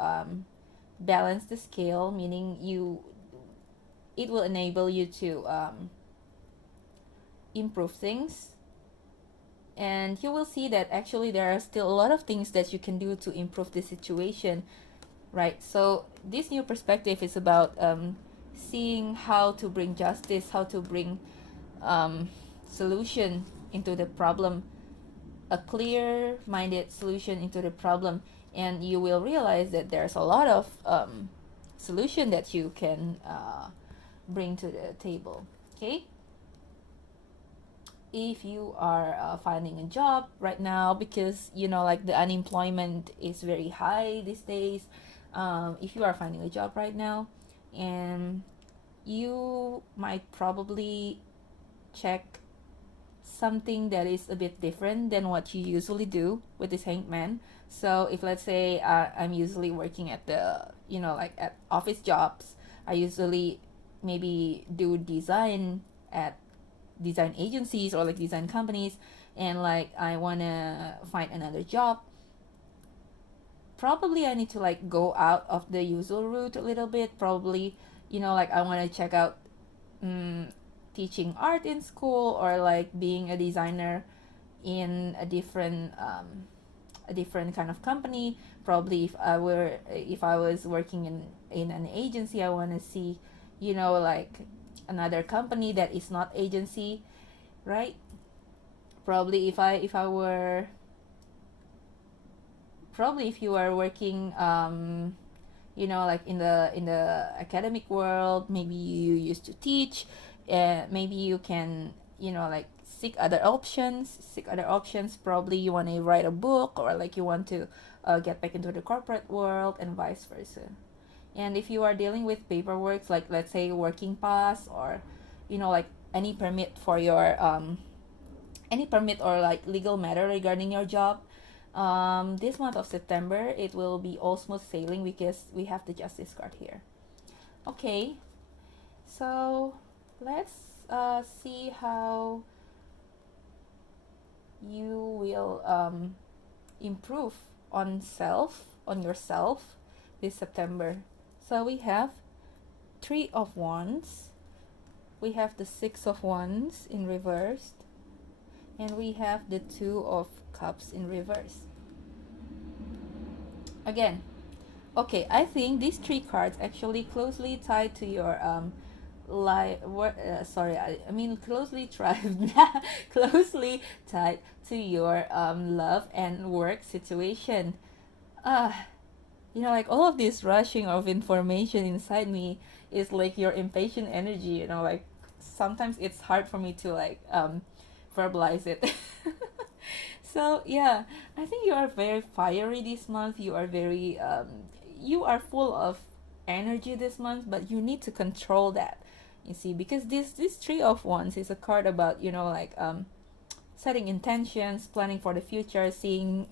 balance the scale, meaning it will enable you to improve things, and you will see that actually there are still a lot of things that you can do to improve the situation, right? So this new perspective is about seeing how to bring justice, how to bring solution into the problem, a clear-minded solution into the problem, and you will realize that there's a lot of solution that you can bring to the table. Okay, if you are finding a job right now, because like the unemployment is very high these days, if you are finding a job right now, and you might probably check something that is a bit different than what you usually do with this Hanged Man. So if let's say I'm usually working at the like at office jobs, I usually maybe do design at design agencies or like design companies, and like I want to find another job, probably I need to like go out of the usual route a little bit. Probably like I want to check out teaching art in school, or like being a designer in a different kind of company. Probably if I was working in in an agency. I want to see, like another company that is not agency, right? Probably if you are working, like in the academic world, maybe you used to teach, maybe you can, like seek other options. Probably you want to write a book, or like you want to get back into the corporate world, and vice versa. And if you are dealing with paperwork, like let's say working pass, or like any permit for your any permit or like legal matter regarding your job, this month of September it will be all smooth sailing because we have the justice card here. Okay, so let's see how you will improve on yourself this September. So we have Three of Wands, we have the Six of Wands in reverse, and we have the Two of Cups in reverse. Again, okay, I think these three cards actually closely tied to your I mean closely tied closely tied to your love and work situation. uh like all of this rushing of information inside me is like your impatient energy, like sometimes it's hard for me to like verbalize it. So yeah, I think you are very fiery this month. You are very you are full of energy this month, but you need to control that. You see, because this Three of Wands is a card about, like setting intentions, planning for the future, seeing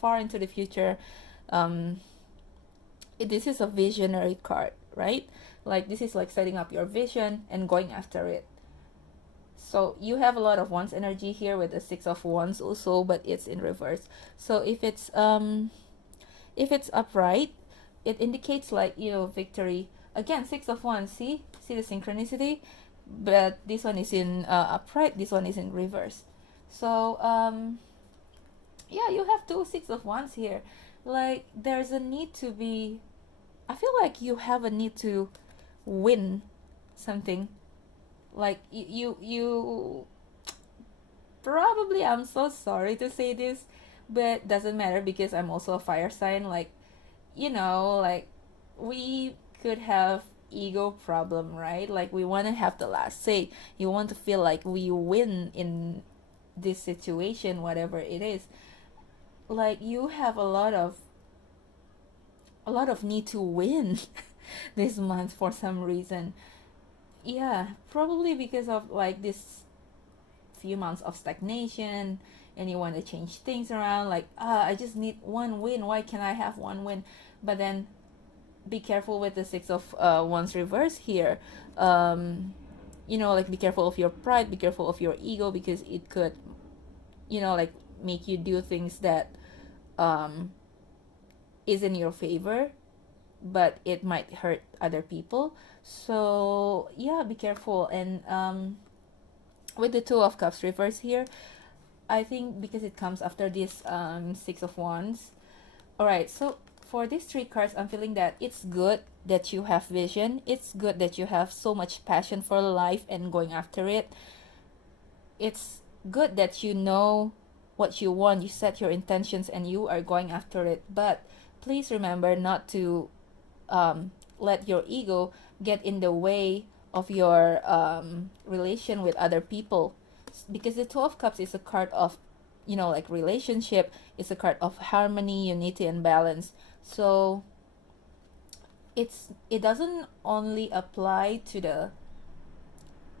far into the future. um this is a visionary card, right? Like this is like setting up your vision and going after it. So you have a lot of wands energy here with the Six of Wands also, but it's in reverse. So if it's upright, it indicates like, victory. Again, Six of Wands, see the synchronicity, but this one is in upright, this one is in reverse. So yeah, you have two Six of Wands here. Like there's a need to be, I feel like you have a need to win something. Like you probably, I'm so sorry to say this, but doesn't matter because I'm also a fire sign. Like, like we could have ego problem, right? Like we want to have the last say. You want to feel like we win in this situation, whatever it is. Like you have a lot of need to win this month for some reason. Yeah, probably because of like this few months of stagnation, and you want to change things around. Like, I just need one win. Why can't I have one win? But then be careful with the Six of Wands reverse here. Like be careful of your pride, be careful of your ego, because it could, like make you do things that um is in your favor, but it might hurt other people. So yeah, be careful. And with the Two of Cups reverse here, I think because it comes after this Six of Wands. All right, so for these three cards, I'm feeling that it's good that you have vision. It's good that you have so much passion for life and going after it. It's good that you know what you want, you set your intentions, and you are going after it. But please remember not to let your ego get in the way of your relation with other people, because the Two of Cups is a card of, like relationship. It's a card of harmony, unity, and balance. So it doesn't only apply to the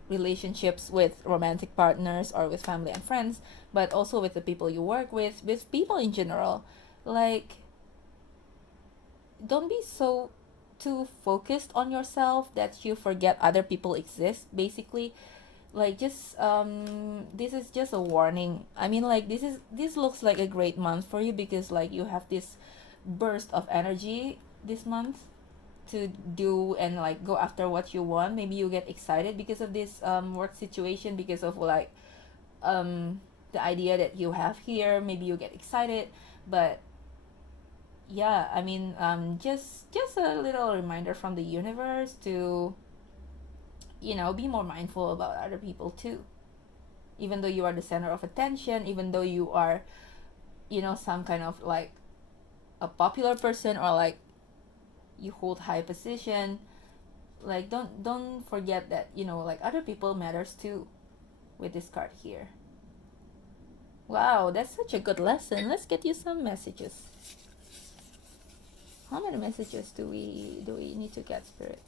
relationships with romantic partners or with family and friends, but also with the people you work with people in general. Like, don't be so too focused on yourself that you forget other people exist, basically. Like, just this is just a warning. I mean, like, this looks like a great month for you, because like you have this burst of energy this month to do and like go after what you want. Maybe you get excited because of this work situation, because of like the idea that you have here. Maybe you get excited, but yeah, I mean, just a little reminder from the universe to, be more mindful about other people too. Even though you are the center of attention, even though you are, some kind of like a popular person, or like you hold high position, like don't forget that, like other people matters too with this card here. Wow, that's such a good lesson. Let's get you some messages. How many messages do we need to get, Spirit?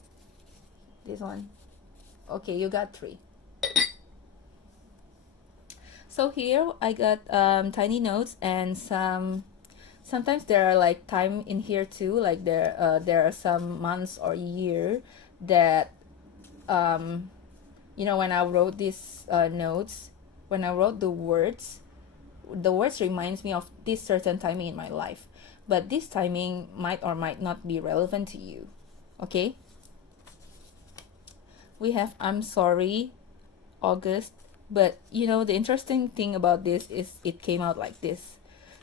This one. Okay, you got 3. So here I got tiny notes, and sometimes there are like time in here too, like there are some months or year that when I wrote these notes, when I wrote the words reminds me of this certain timing in my life, but this timing might or might not be relevant to you. Okay, we have I'm sorry, August. But the interesting thing about this is it came out like this.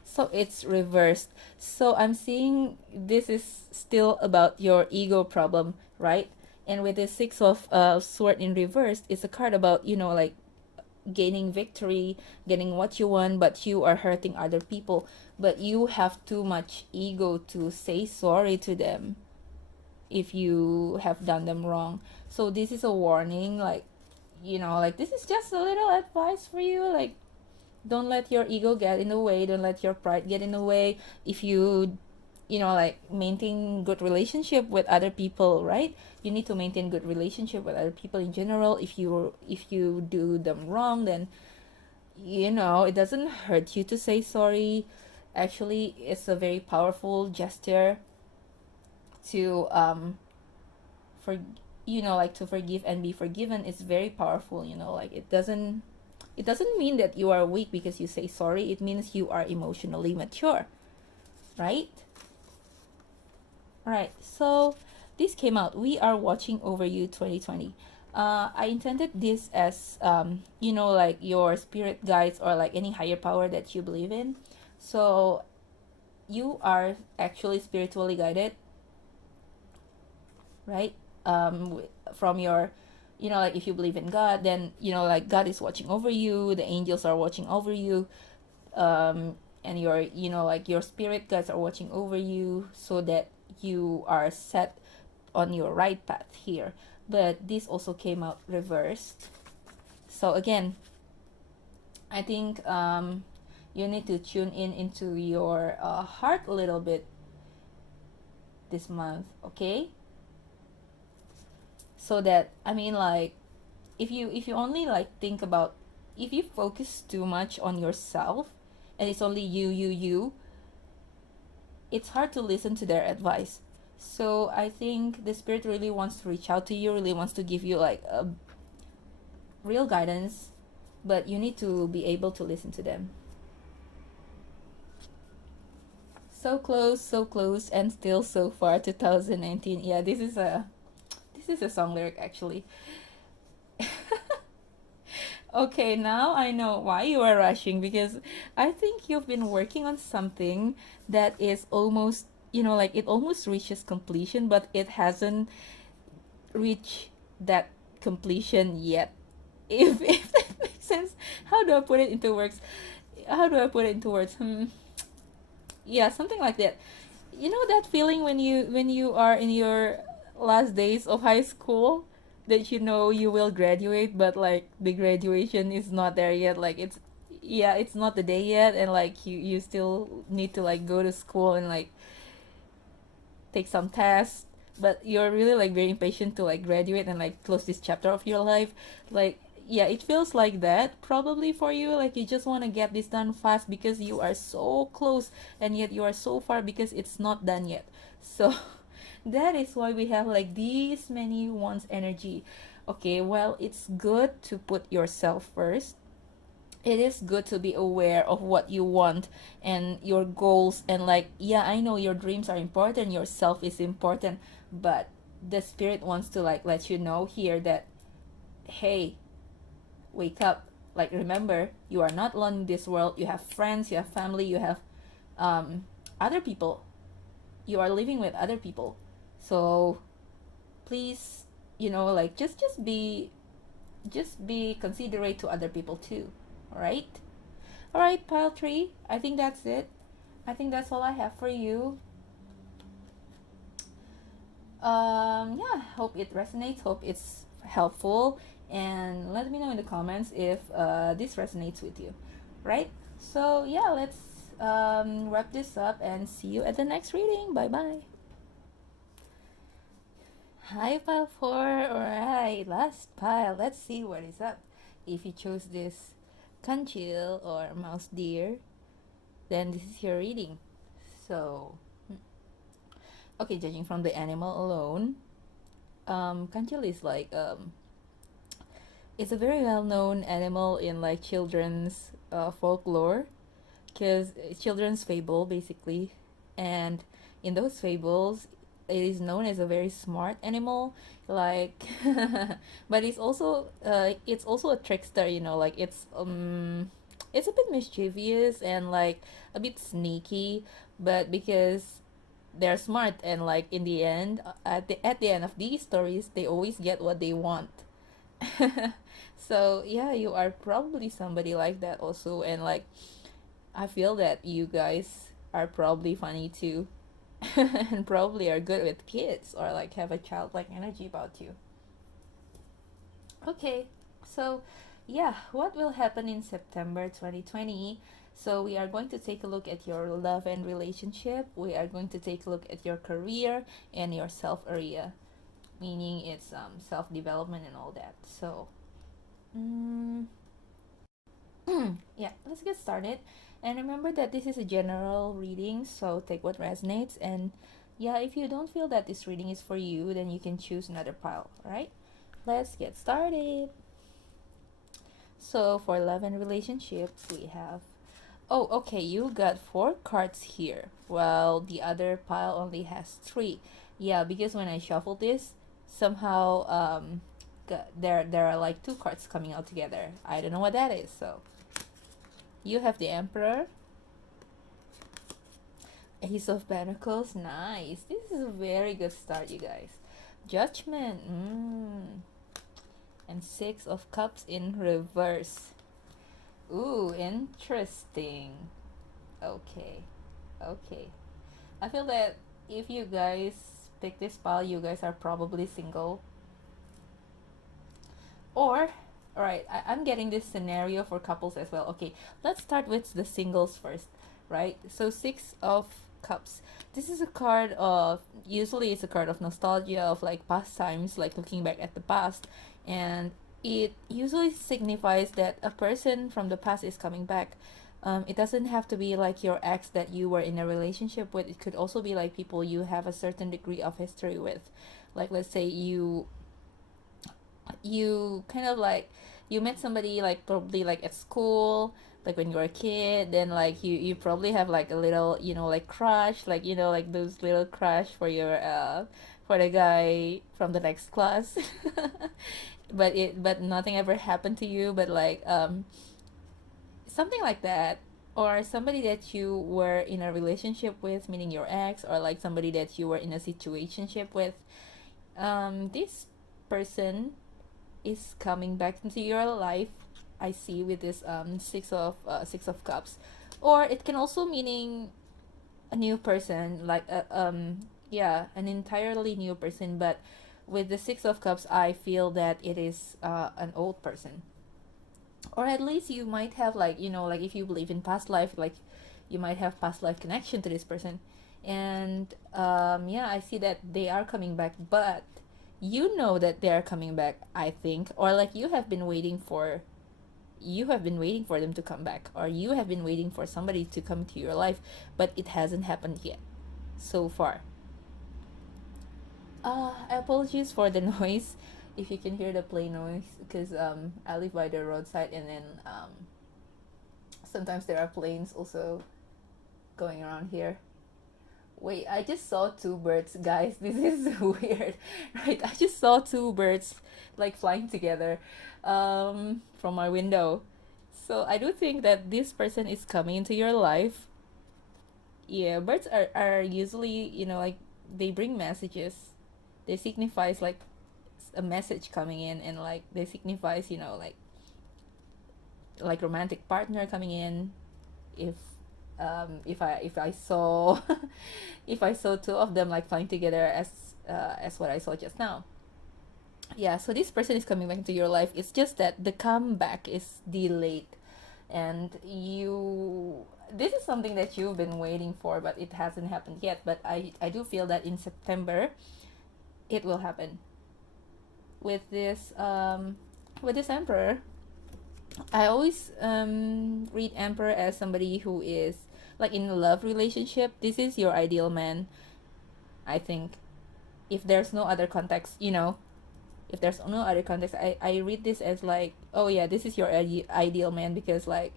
So it's reversed. So I'm seeing this is still about your ego problem, right? And with the 6 of sword in reverse, it's a card about, like gaining victory, getting what you want, but you are hurting other people. But you have too much ego to say sorry to them if you have done them wrong. So this is a warning, like, like this is just a little advice for you. Like, don't let your ego get in the way, don't let your pride get in the way. If you like maintain good relationship with other people, right? You need to maintain good relationship with other people in general. If you do them wrong, then it doesn't hurt you to say sorry. Actually, it's a very powerful gesture to for like to forgive and be forgiven. Is very powerful. Like it doesn't mean that you are weak because you say sorry. It means you are emotionally mature, right? All right, so this came out. We are watching over you 2020. I intended this as, like your spirit guides or like any higher power that you believe in. So you are actually spiritually guided, right? From your, like if you believe in God, then, like God is watching over you, the angels are watching over you, and your, like your spirit guides are watching over you so that you are set on your right path here. But this also came out reversed. So again, I think you need to tune in into your heart a little bit this month, okay? So that, I mean, like if you only like think about, if you focus too much on yourself and it's only you, it's hard to listen to their advice. So I think the spirit really wants to reach out to you, really wants to give you like a real guidance, but you need to be able to listen to them. So close and still so far. 2019. Yeah, this is a song lyric actually. Okay, now I know why you are rushing, because I think you've been working on something that is almost, like it almost reaches completion, but it hasn't reached that completion yet. If that makes sense. How do I put it into words? Yeah, something like that. You know that feeling when you are in your last days of high school, that you will graduate, but like the graduation is not there yet. Like it's not the day yet, and like you still need to like go to school and like take some tests, but you're really like very impatient to like graduate and like close this chapter of your life. Like, yeah, it feels like that probably for you. Like you just want to get this done fast because you are so close, and yet you are so far because it's not done yet. So that is why we have like these many one's energy. Okay, well, it's good to put yourself first. It is good to be aware of what you want and your goals, and like, yeah, I know your dreams are important, yourself is important, but the spirit wants to like let you know here that, hey, wake up. Like, remember, you are not alone in this world. You have friends, you have family, you have other people you are living with other people. So please, like just be considerate to other people too. All right. All right, pile 3. I think that's it. I think that's all I have for you. Yeah, hope it resonates, hope it's helpful, and let me know in the comments if this resonates with you, right? So yeah, let's wrap this up and see you at the next reading. Bye bye. Hi, pile 4. Alright, last pile. Let's see what is up. If you chose this conchill or mouse deer, then this is your reading. So okay, judging from the animal alone, conchill is like it's a very well-known animal in like children's folklore, because children's fable basically, and in those fables it is known as a very smart animal, like but it's also a trickster, like it's a bit mischievous and like a bit sneaky, but because they're smart and like in the end, at the end of these stories, they always get what they want. So yeah, you are probably somebody like that also, and like I feel that you guys are probably funny too, and probably are good with kids or like have a childlike energy about you. Okay, so yeah, what will happen in September 2020? So we are going to take a look at your love and relationship. We are going to take a look at your career and your self area, meaning it's self development and all that. So mm, yeah, let's get started. And remember that this is a general reading, so take what resonates. And yeah, if you don't feel that this reading is for you, then you can choose another pile, right? Let's get started. So for love and relationships, we have. Oh, okay, you got 4 cards here, while the other pile only has 3. Yeah, because when I shuffle this, somehow there are like 2 cards coming out together. I don't know what that is. So you have the Emperor, Ace of Pentacles. Nice. This is a very good start, you guys. Judgment. And 6 of Cups in reverse. Ooh, interesting. Okay. Okay. I feel that if you guys pick this pile, you guys are probably single. Or, alright, I'm getting this scenario for couples as well. Okay, let's start with the singles first, right? So 6 of Cups. This is a card of, usually it's a card of nostalgia, of like past times, like looking back at the past. And it usually signifies that a person from the past is coming back. It doesn't have to be like your ex that you were in a relationship with. It could also be like people you have a certain degree of history with. Like let's say you kind of like you met somebody like probably like at school, like when you were a kid, then like you probably have like a little, like crush, like like those little crush for your for the guy from the next class. But nothing ever happened to you, but like something like that. Or somebody that you were in a relationship with, meaning your ex, or like somebody that you were in a situationship with. This person is coming back into your life. I see with this 6 of Cups, or it can also meaning a new person, like yeah, an entirely new person. But with the 6 of Cups, I feel that it is an old person, or at least you might have like like if you believe in past life, like you might have past life connection to this person. And yeah, I see that they are coming back, but you know that they are coming back, I think, or like you have been waiting for them to come back, or you have been waiting for somebody to come to your life, but it hasn't happened yet so far. Apologies for the noise, if you can hear the plane noise, because I live by the roadside, and then sometimes there are planes also going around here. Wait, I just saw 2 birds, guys. This is weird, right? I just saw 2 birds like flying together from my window. So I do think that this person is coming into your life. Yeah, birds are usually, like they bring messages. They signifies like a message coming in, and like they signifies, like romantic partner coming in. If if I saw if I saw two of them like flying together as what I saw just now. Yeah, so this person is coming back into your life. It's just that the comeback is delayed, and this is something that you've been waiting for, but it hasn't happened yet. But I do feel that in September it will happen with this emperor. I always read emperor as somebody who is like in a love relationship. This is your ideal man, I think. If there's no other context, if there's no other context, I read this as like, oh yeah, this is your ideal man, because like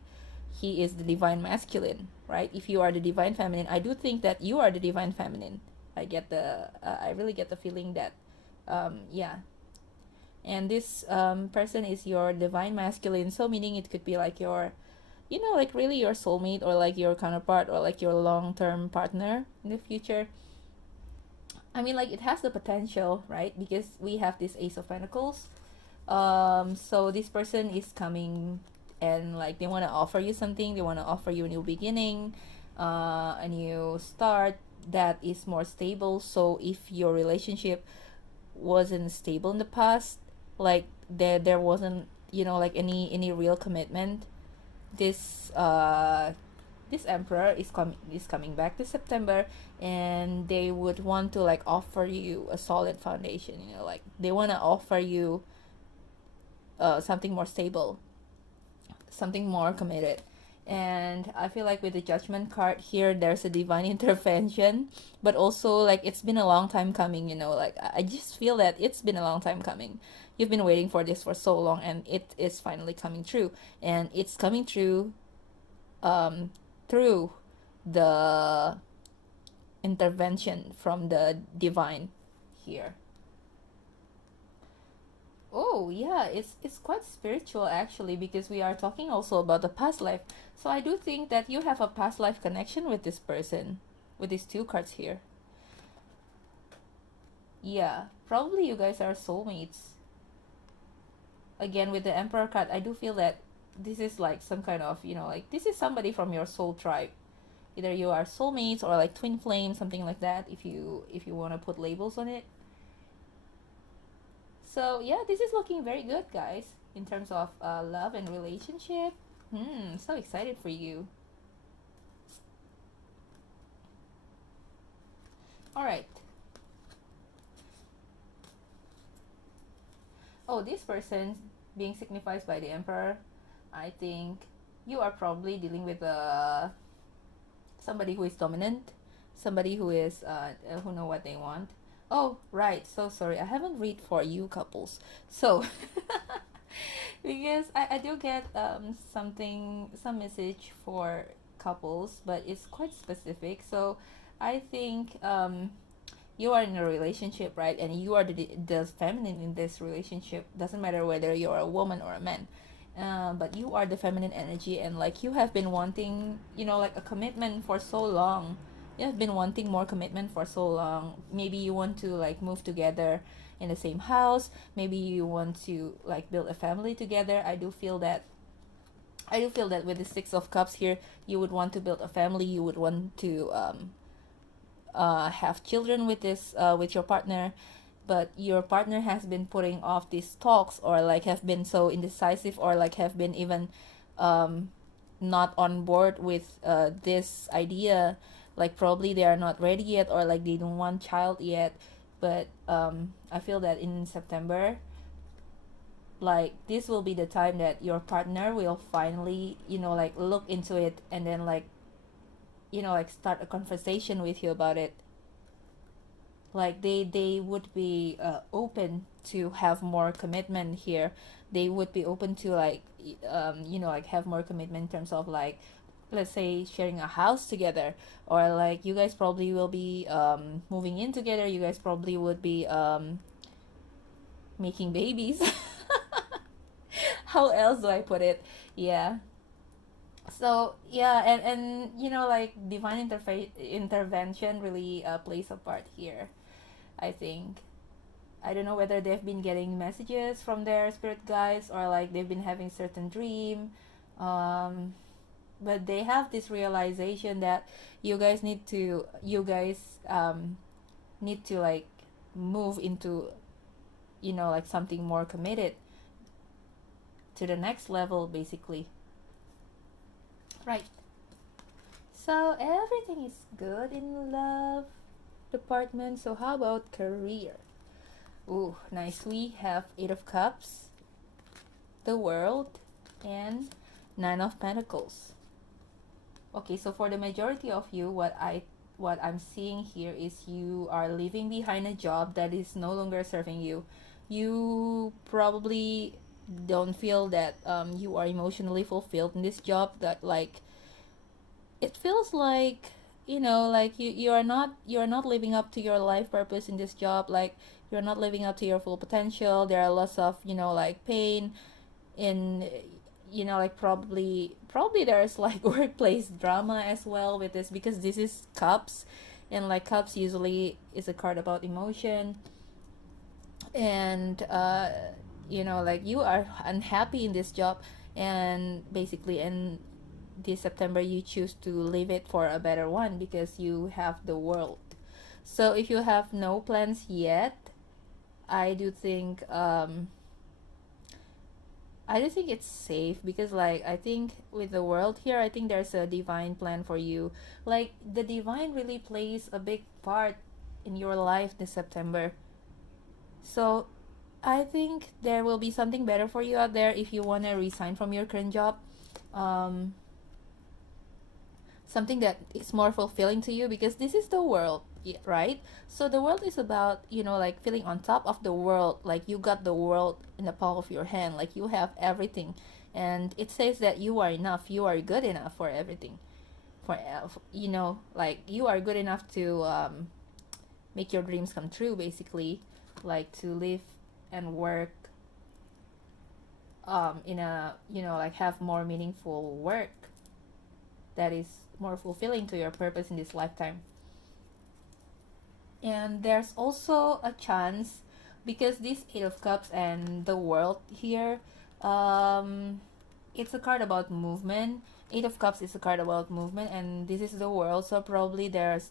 he is the divine masculine, right? If you are the divine feminine, I do think that you are the divine feminine. I really get the feeling that yeah. And this person is your divine masculine, so meaning it could be like your, like really your soulmate, or like your counterpart, or like your long-term partner in the future. I mean, like it has the potential, right? Because we have this Ace of Pentacles. So this person is coming, and like they want to offer you something. They want to offer you a new beginning, a new start that is more stable. So if your relationship wasn't stable in the past, like there wasn't, like any real commitment, this this emperor is coming back this September, and they would want to like offer you a solid foundation. Like they want to offer you something more stable, something more committed. And I feel like with the Judgment card here, there's a divine intervention, but also like it's been a long time coming. Like I just feel that it's been a long time coming. You've been waiting for this for so long, and it is finally coming true. And it's coming true um, through the intervention from the divine here. Oh yeah, it's quite spiritual actually, because we are talking also about the past life. So I do think that you have a past life connection with this person, with these two cards here. Yeah, probably you guys are soulmates. Again, with the Emperor card, I do feel that this is like some kind of, like this is somebody from your soul tribe. Either you are soulmates or like twin flames, something like that, if you want to put labels on it. So yeah, this is looking very good, guys, in terms of love and relationship. So excited for you. All right. Oh, this person being signified by the Emperor, I think you are probably dealing with somebody who is dominant, somebody who is who know what they want. Oh, right. So sorry, I haven't read for you couples. So because I do get some message for couples, but it's quite specific. So I think you are in a relationship, right? And you are the feminine in this relationship. Doesn't matter whether you're a woman or a man. But you are the feminine energy, and like you have been wanting, like a commitment for so long. You have been wanting more commitment for so long. Maybe you want to like move together in the same house. Maybe you want to like build a family together. I do feel that with the Six of Cups here, you would want to build a family. You would want to have children with with your partner, but your partner has been putting off these talks, or like have been so indecisive, or like have been even um, not on board with this idea. Like probably they are not ready yet, or like they don't want child yet. But I feel that in September, like this will be the time that your partner will finally, like look into it, and then like, like start a conversation with you about it. Like they would be open to have more commitment here. They would be open to like like have more commitment in terms of like, let's say, sharing a house together, or like you guys probably will be moving in together. You guys probably would be making babies. How else do I put it? Yeah. So yeah, and you know, like divine intervention really plays a part here, I think. I don't know whether they've been getting messages from their spirit guides, or like they've been having certain dream, um, but they have this realization that you guys need to like move into, you know, like something more committed to the next level, basically. Right. So everything is good in love department. So how about career? Ooh, nice. We have Eight of Cups, the World, and Nine of Pentacles. Okay, so for the majority of you, what I'm seeing here is you are leaving behind a job that is no longer serving you. You probably don't feel that you are emotionally fulfilled in this job, that like it feels like, you know, like you are not living up to your life purpose in this job. Like you're not living up to your full potential. There are lots of, you know, like pain in, you know, like probably there's like workplace drama as well with this, because this is cups, and like cups usually is a card about emotion. And you know, like you are unhappy in this job, and basically in this September you choose to leave it for a better one because you have the World. So if you have no plans yet, I do think I do think it's safe, because like I think with the World here, I think there's a divine plan for you. Like the divine really plays a big part in your life this September. So I think there will be something better for you out there if you want to resign from your current job. Um, Something that is more fulfilling to you, because this is the World, right? So the World is about, you know, like feeling on top of the world, like you got the world in the palm of your hand, like you have everything. And it says that you are enough, you are good enough for everything. You know, like you are good enough to make your dreams come true, basically, like to live and work in a, you know, like have more meaningful work that is more fulfilling to your purpose in this lifetime. And there's also a chance, because this Eight of Cups and the World here, um it's a card about movement. Eight of Cups is a card about movement, and this is the World, so probably there's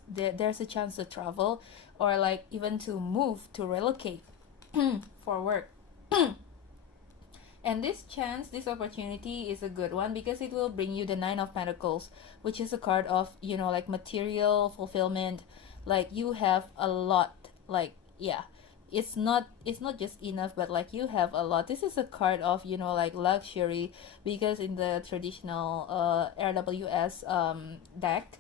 a chance to travel, or like even to move, to relocate for work. And this chance, this opportunity is a good one, because it will bring you the Nine of Pentacles, which is a card of, you know, like material fulfillment. Like you have a lot. Like, yeah. It's not just enough, but like you have a lot. This is a card of, you know, like luxury, because in the traditional RWS deck,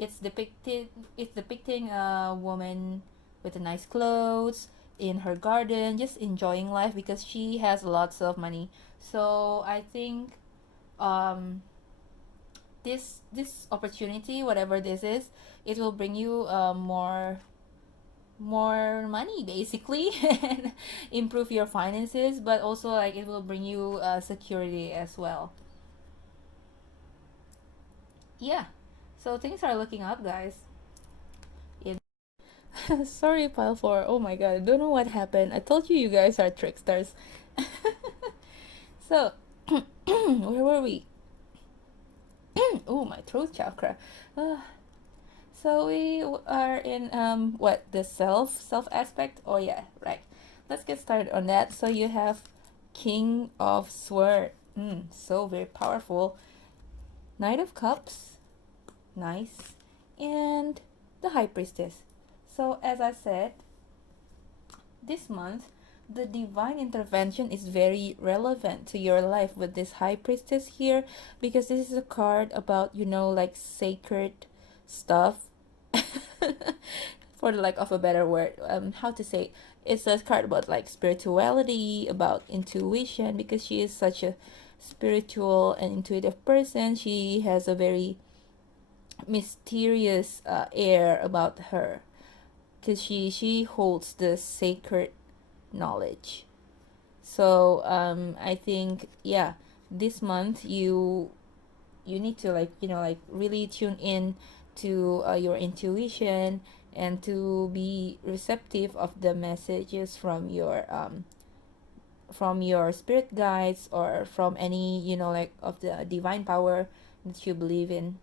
it's depicting a woman with a nice clothes in her garden, just enjoying life because she has lots of money. So I think um this opportunity, whatever this is, it will bring you more money, basically, and improve your finances, but also like it will bring you security as well. Yeah, so things are looking up, guys. Sorry, pile 4. Oh my god, I don't know what happened. I told you, you guys are tricksters. So, where were we? Oh, my throat chakra. Uh, so we are in what, the self aspect? Oh yeah, right. Let's get started on that. So you have King of Sword. So very powerful. Knight of Cups. Nice. And the High Priestess. So as I said, this month the divine intervention is very relevant to your life with this High Priestess here, because this is a card about, you know, like sacred stuff. For the lack of a better word, how to say it? It's a card about like spirituality, about intuition, because she is such a spiritual and intuitive person. She has a very mysterious air about her, because she holds the sacred knowledge. So I think, yeah, this month you you need to like, like really tune in to your intuition, and to be receptive of the messages from your spirit guides, or from any, like of the divine power that you believe in.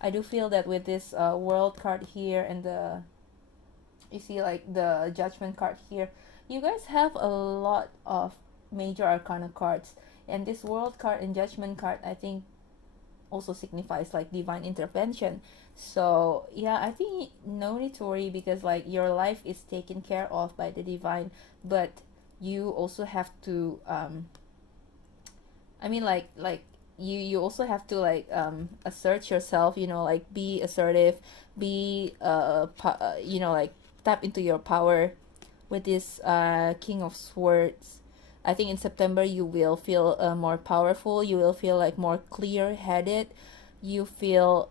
I do feel that with this world card here, and the you see like the judgment card here, you guys have a lot of major arcana cards, and this world card and judgment card, I think, also signifies like divine intervention. So yeah, I think no need to worry, because like your life is taken care of by the divine, but you also have to I mean, like you also have to like assert yourself, like be assertive, be like tap into your power with this King of Swords. I think in September you will feel more powerful, you will feel like more clear headed, you feel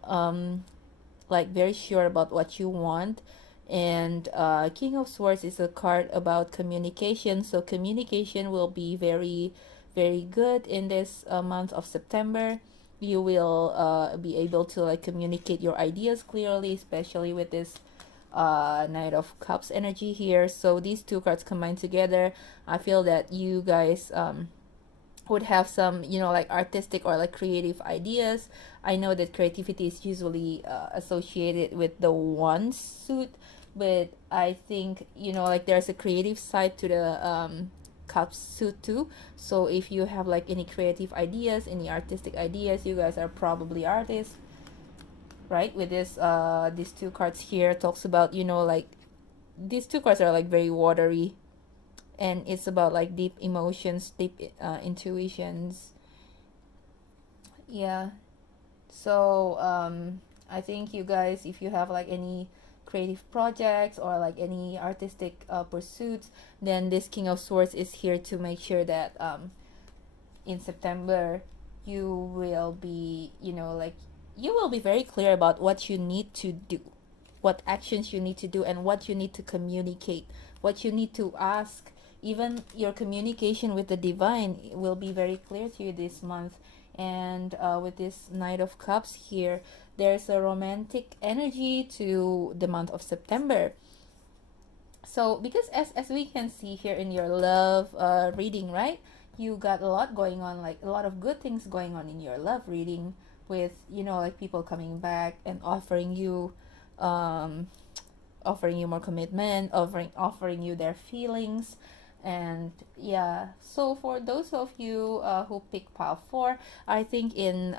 like very sure about what you want. And King of Swords is a card about communication, so communication will be very, very good in this month of September. You will be able to like communicate your ideas clearly, especially with this Knight of Cups energy here. So these two cards combined together, I feel that you guys would have some, like artistic or like creative ideas. I know that creativity is usually associated with the one suit, but I think, like there's a creative side to the cups suit too. So if you have like any creative ideas, any artistic ideas, you guys are probably artists, right? With this these two cards here talks about, like these two cards are like very watery, and it's about like deep emotions, deep intuitions. Yeah. So I think you guys, if you have like any creative projects or like any artistic pursuits, then this King of Swords is here to make sure that in September you will be, like you will be very clear about what you need to do, what actions you need to do, and what you need to communicate, what you need to ask. Even your communication with the divine will be very clear to you this month. And with this Knight of Cups here, there's a romantic energy to the month of September. So because as we can see here in your love reading, right, you got a lot going on, like a lot of good things going on in your love reading, with, like people coming back and um offering you more commitment, offering you their feelings. And yeah, so for those of you who pick pile 4, I think in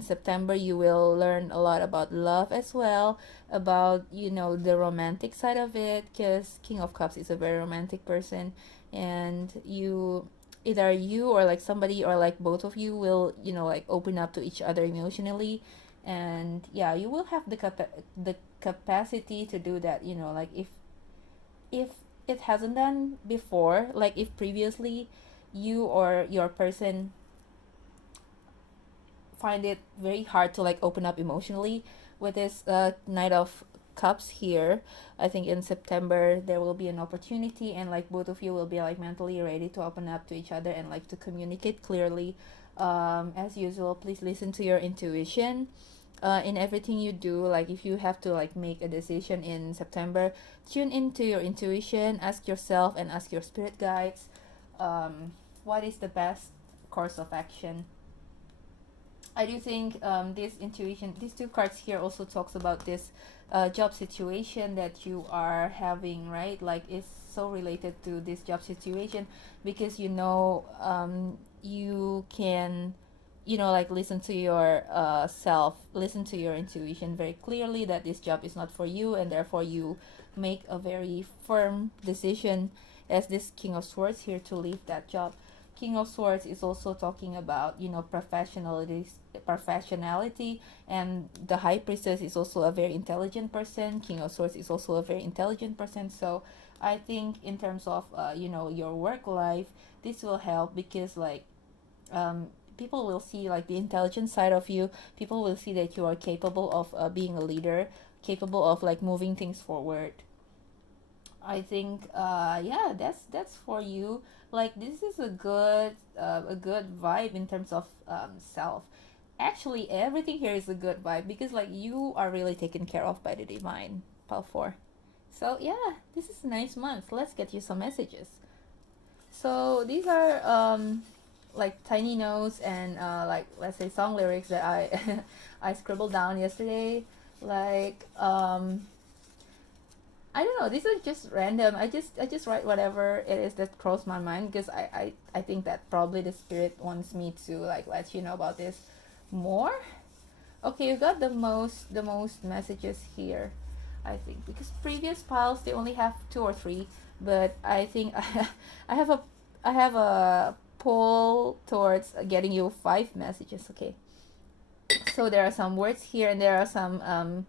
September you will learn a lot about love as well, about, the romantic side of it, because King of Cups is a very romantic person. And either you or like somebody, or like both of you will, like open up to each other emotionally. And yeah, you will have the capacity to do that, like if it hasn't done before, like if previously you or your person find it very hard to like open up emotionally, with this Knight of Cups here, I think in September there will be an opportunity, and like both of you will be like mentally ready to open up to each other and like to communicate clearly. As usual, please listen to your intuition in everything you do. Like if you have to like make a decision in September, tune into your intuition, ask yourself and ask your spirit guides, what is the best course of action. I do think this intuition, these two cards here also talks about this job situation that you are having, right? Like it's so related to this job situation, because you can, like listen to your self, listen to your intuition very clearly that this job is not for you, and therefore you make a very firm decision as this King of Swords here to leave that job. King of Swords is also talking about, professionality, and the High Priestess is also a very intelligent person. King of Swords is also a very intelligent person. So I think in terms of your work life, this will help, because like people will see like the intelligent side of you. People will see that you are capable of being a leader, capable of like moving things forward. I think yeah, that's for you. Like this is a good vibe in terms of self. Actually, everything here is a good vibe because like you are really taken care of by the divine, pile 4. So yeah, this is a nice month. Let's get you some messages. So these are like tiny notes and like let's say song lyrics that I I scribbled down yesterday. Like I don't know. These are just random. I just write whatever it is that crossed my mind because I think that probably the spirit wants me to like let you know about this more. Okay, you got the most messages here, I think, because previous piles they only have 2 or 3, but I think I have a I have a pull towards getting you 5 messages. Okay, so there are some words here and there are some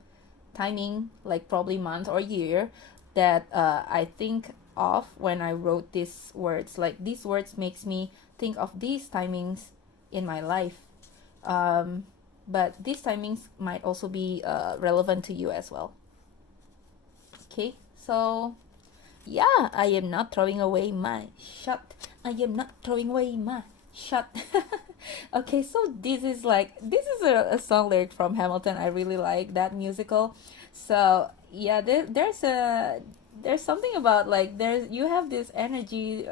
timing, like probably month or year, that I think of when I wrote these words. Like these words makes me think of these timings in my life. Um, but these timings might also be relevant to you as well. Okay, so yeah, I am not throwing away my shot. I am not throwing away my shot. Okay, so this is a song lyric from Hamilton. I really like that musical. So yeah, there's something about like there's you have this energy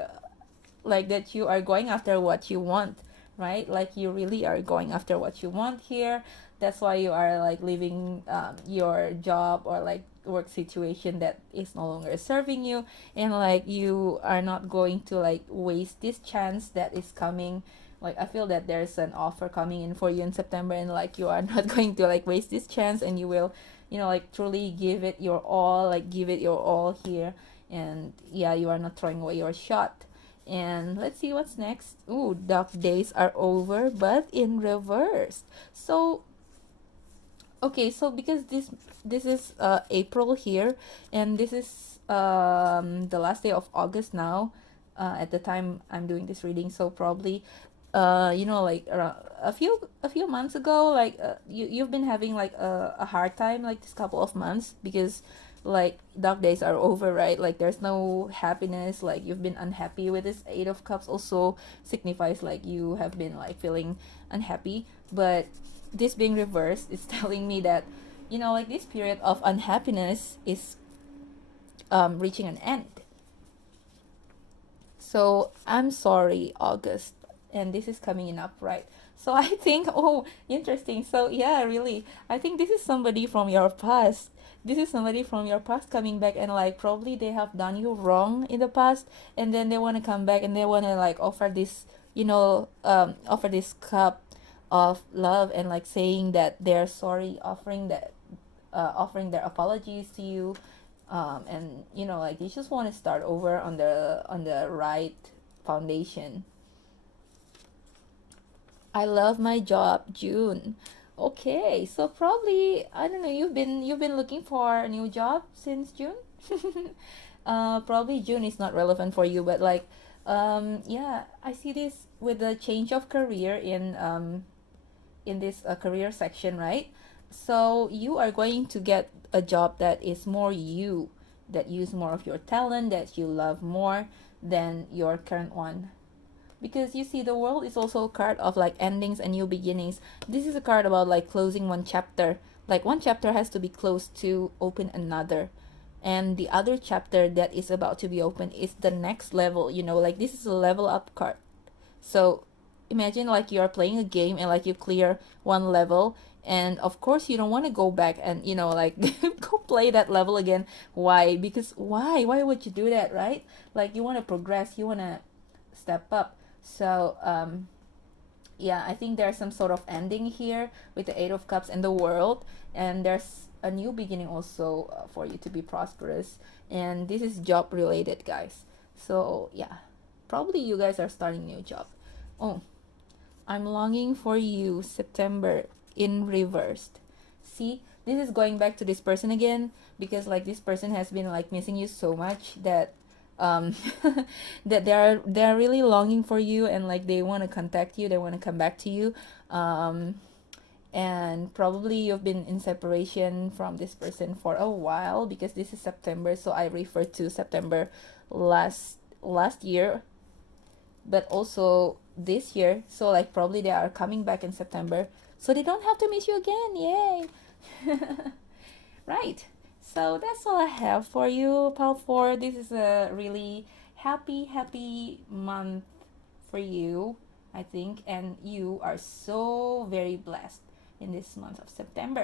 like that you are going after what you want, right? Like you really are going after what you want here. That's why you are like leaving your job or like work situation that is no longer serving you, and like you are not going to like waste this chance that is coming. Like I feel that there's an offer coming in for you in September, and like you are not going to like waste this chance, and you will, like truly give it your all, like give it your all here. And yeah, you are not throwing away your shot. And let's see what's next. Ooh, dark days are over, but in reverse. So okay, so because this is April here, and this is the last day of August now, at the time I'm doing this reading. So probably like around a few months ago, like you've been having like a hard time like this couple of months because like dark days are over, right? Like there's no happiness, like you've been unhappy with this 8 of cups also signifies like you have been like feeling unhappy. But this being reversed is telling me that like this period of unhappiness is reaching an end. So I'm sorry, August, and this is coming in upright. So I think, oh, interesting. So yeah, really, I think this is somebody from your past. This is somebody from your past coming back, and like probably they have done you wrong in the past, and then they want to come back and they want to like offer this, offer this cup of love, and like saying that they're sorry, offering their apologies to you, and like you just want to start over on the right foundation. I love my job, June. Okay, so probably I don't know. You've been looking for a new job since June. Probably June is not relevant for you, but like, yeah, I see this with the change of career in this career section, right? So you are going to get a job that is more you, that use more of your talent, that you love more than your current one. Because you see, the world is also a card of like endings and new beginnings. This is a card about like closing one chapter. Like one chapter has to be closed to open another. And the other chapter that is about to be opened is the next level. Like this is a level up card. So imagine like you are playing a game and like you clear one level, and of course you don't want to go back and like go play that level again. Why? Because why would you do that, right? Like you want to progress, you want to step up. So yeah, I think there's some sort of ending here with the 8 of cups and the world, and there's a new beginning also for you to be prosperous. And this is job related, guys. So yeah, probably you guys are starting new job. Oh, I'm longing for you, September, in reversed. See, this is going back to this person again, because like this person has been like missing you so much that um that they're really longing for you, and like they want to contact you, they want to come back to you. And probably you've been in separation from this person for a while, because this is September, so I refer to September last year. But also this year, so like probably they are coming back in September, so they don't have to miss you again. Yay! Right. So that's all I have for you, Pal 4. This is a really happy month for you, I think, and you are so very blessed in this month of September.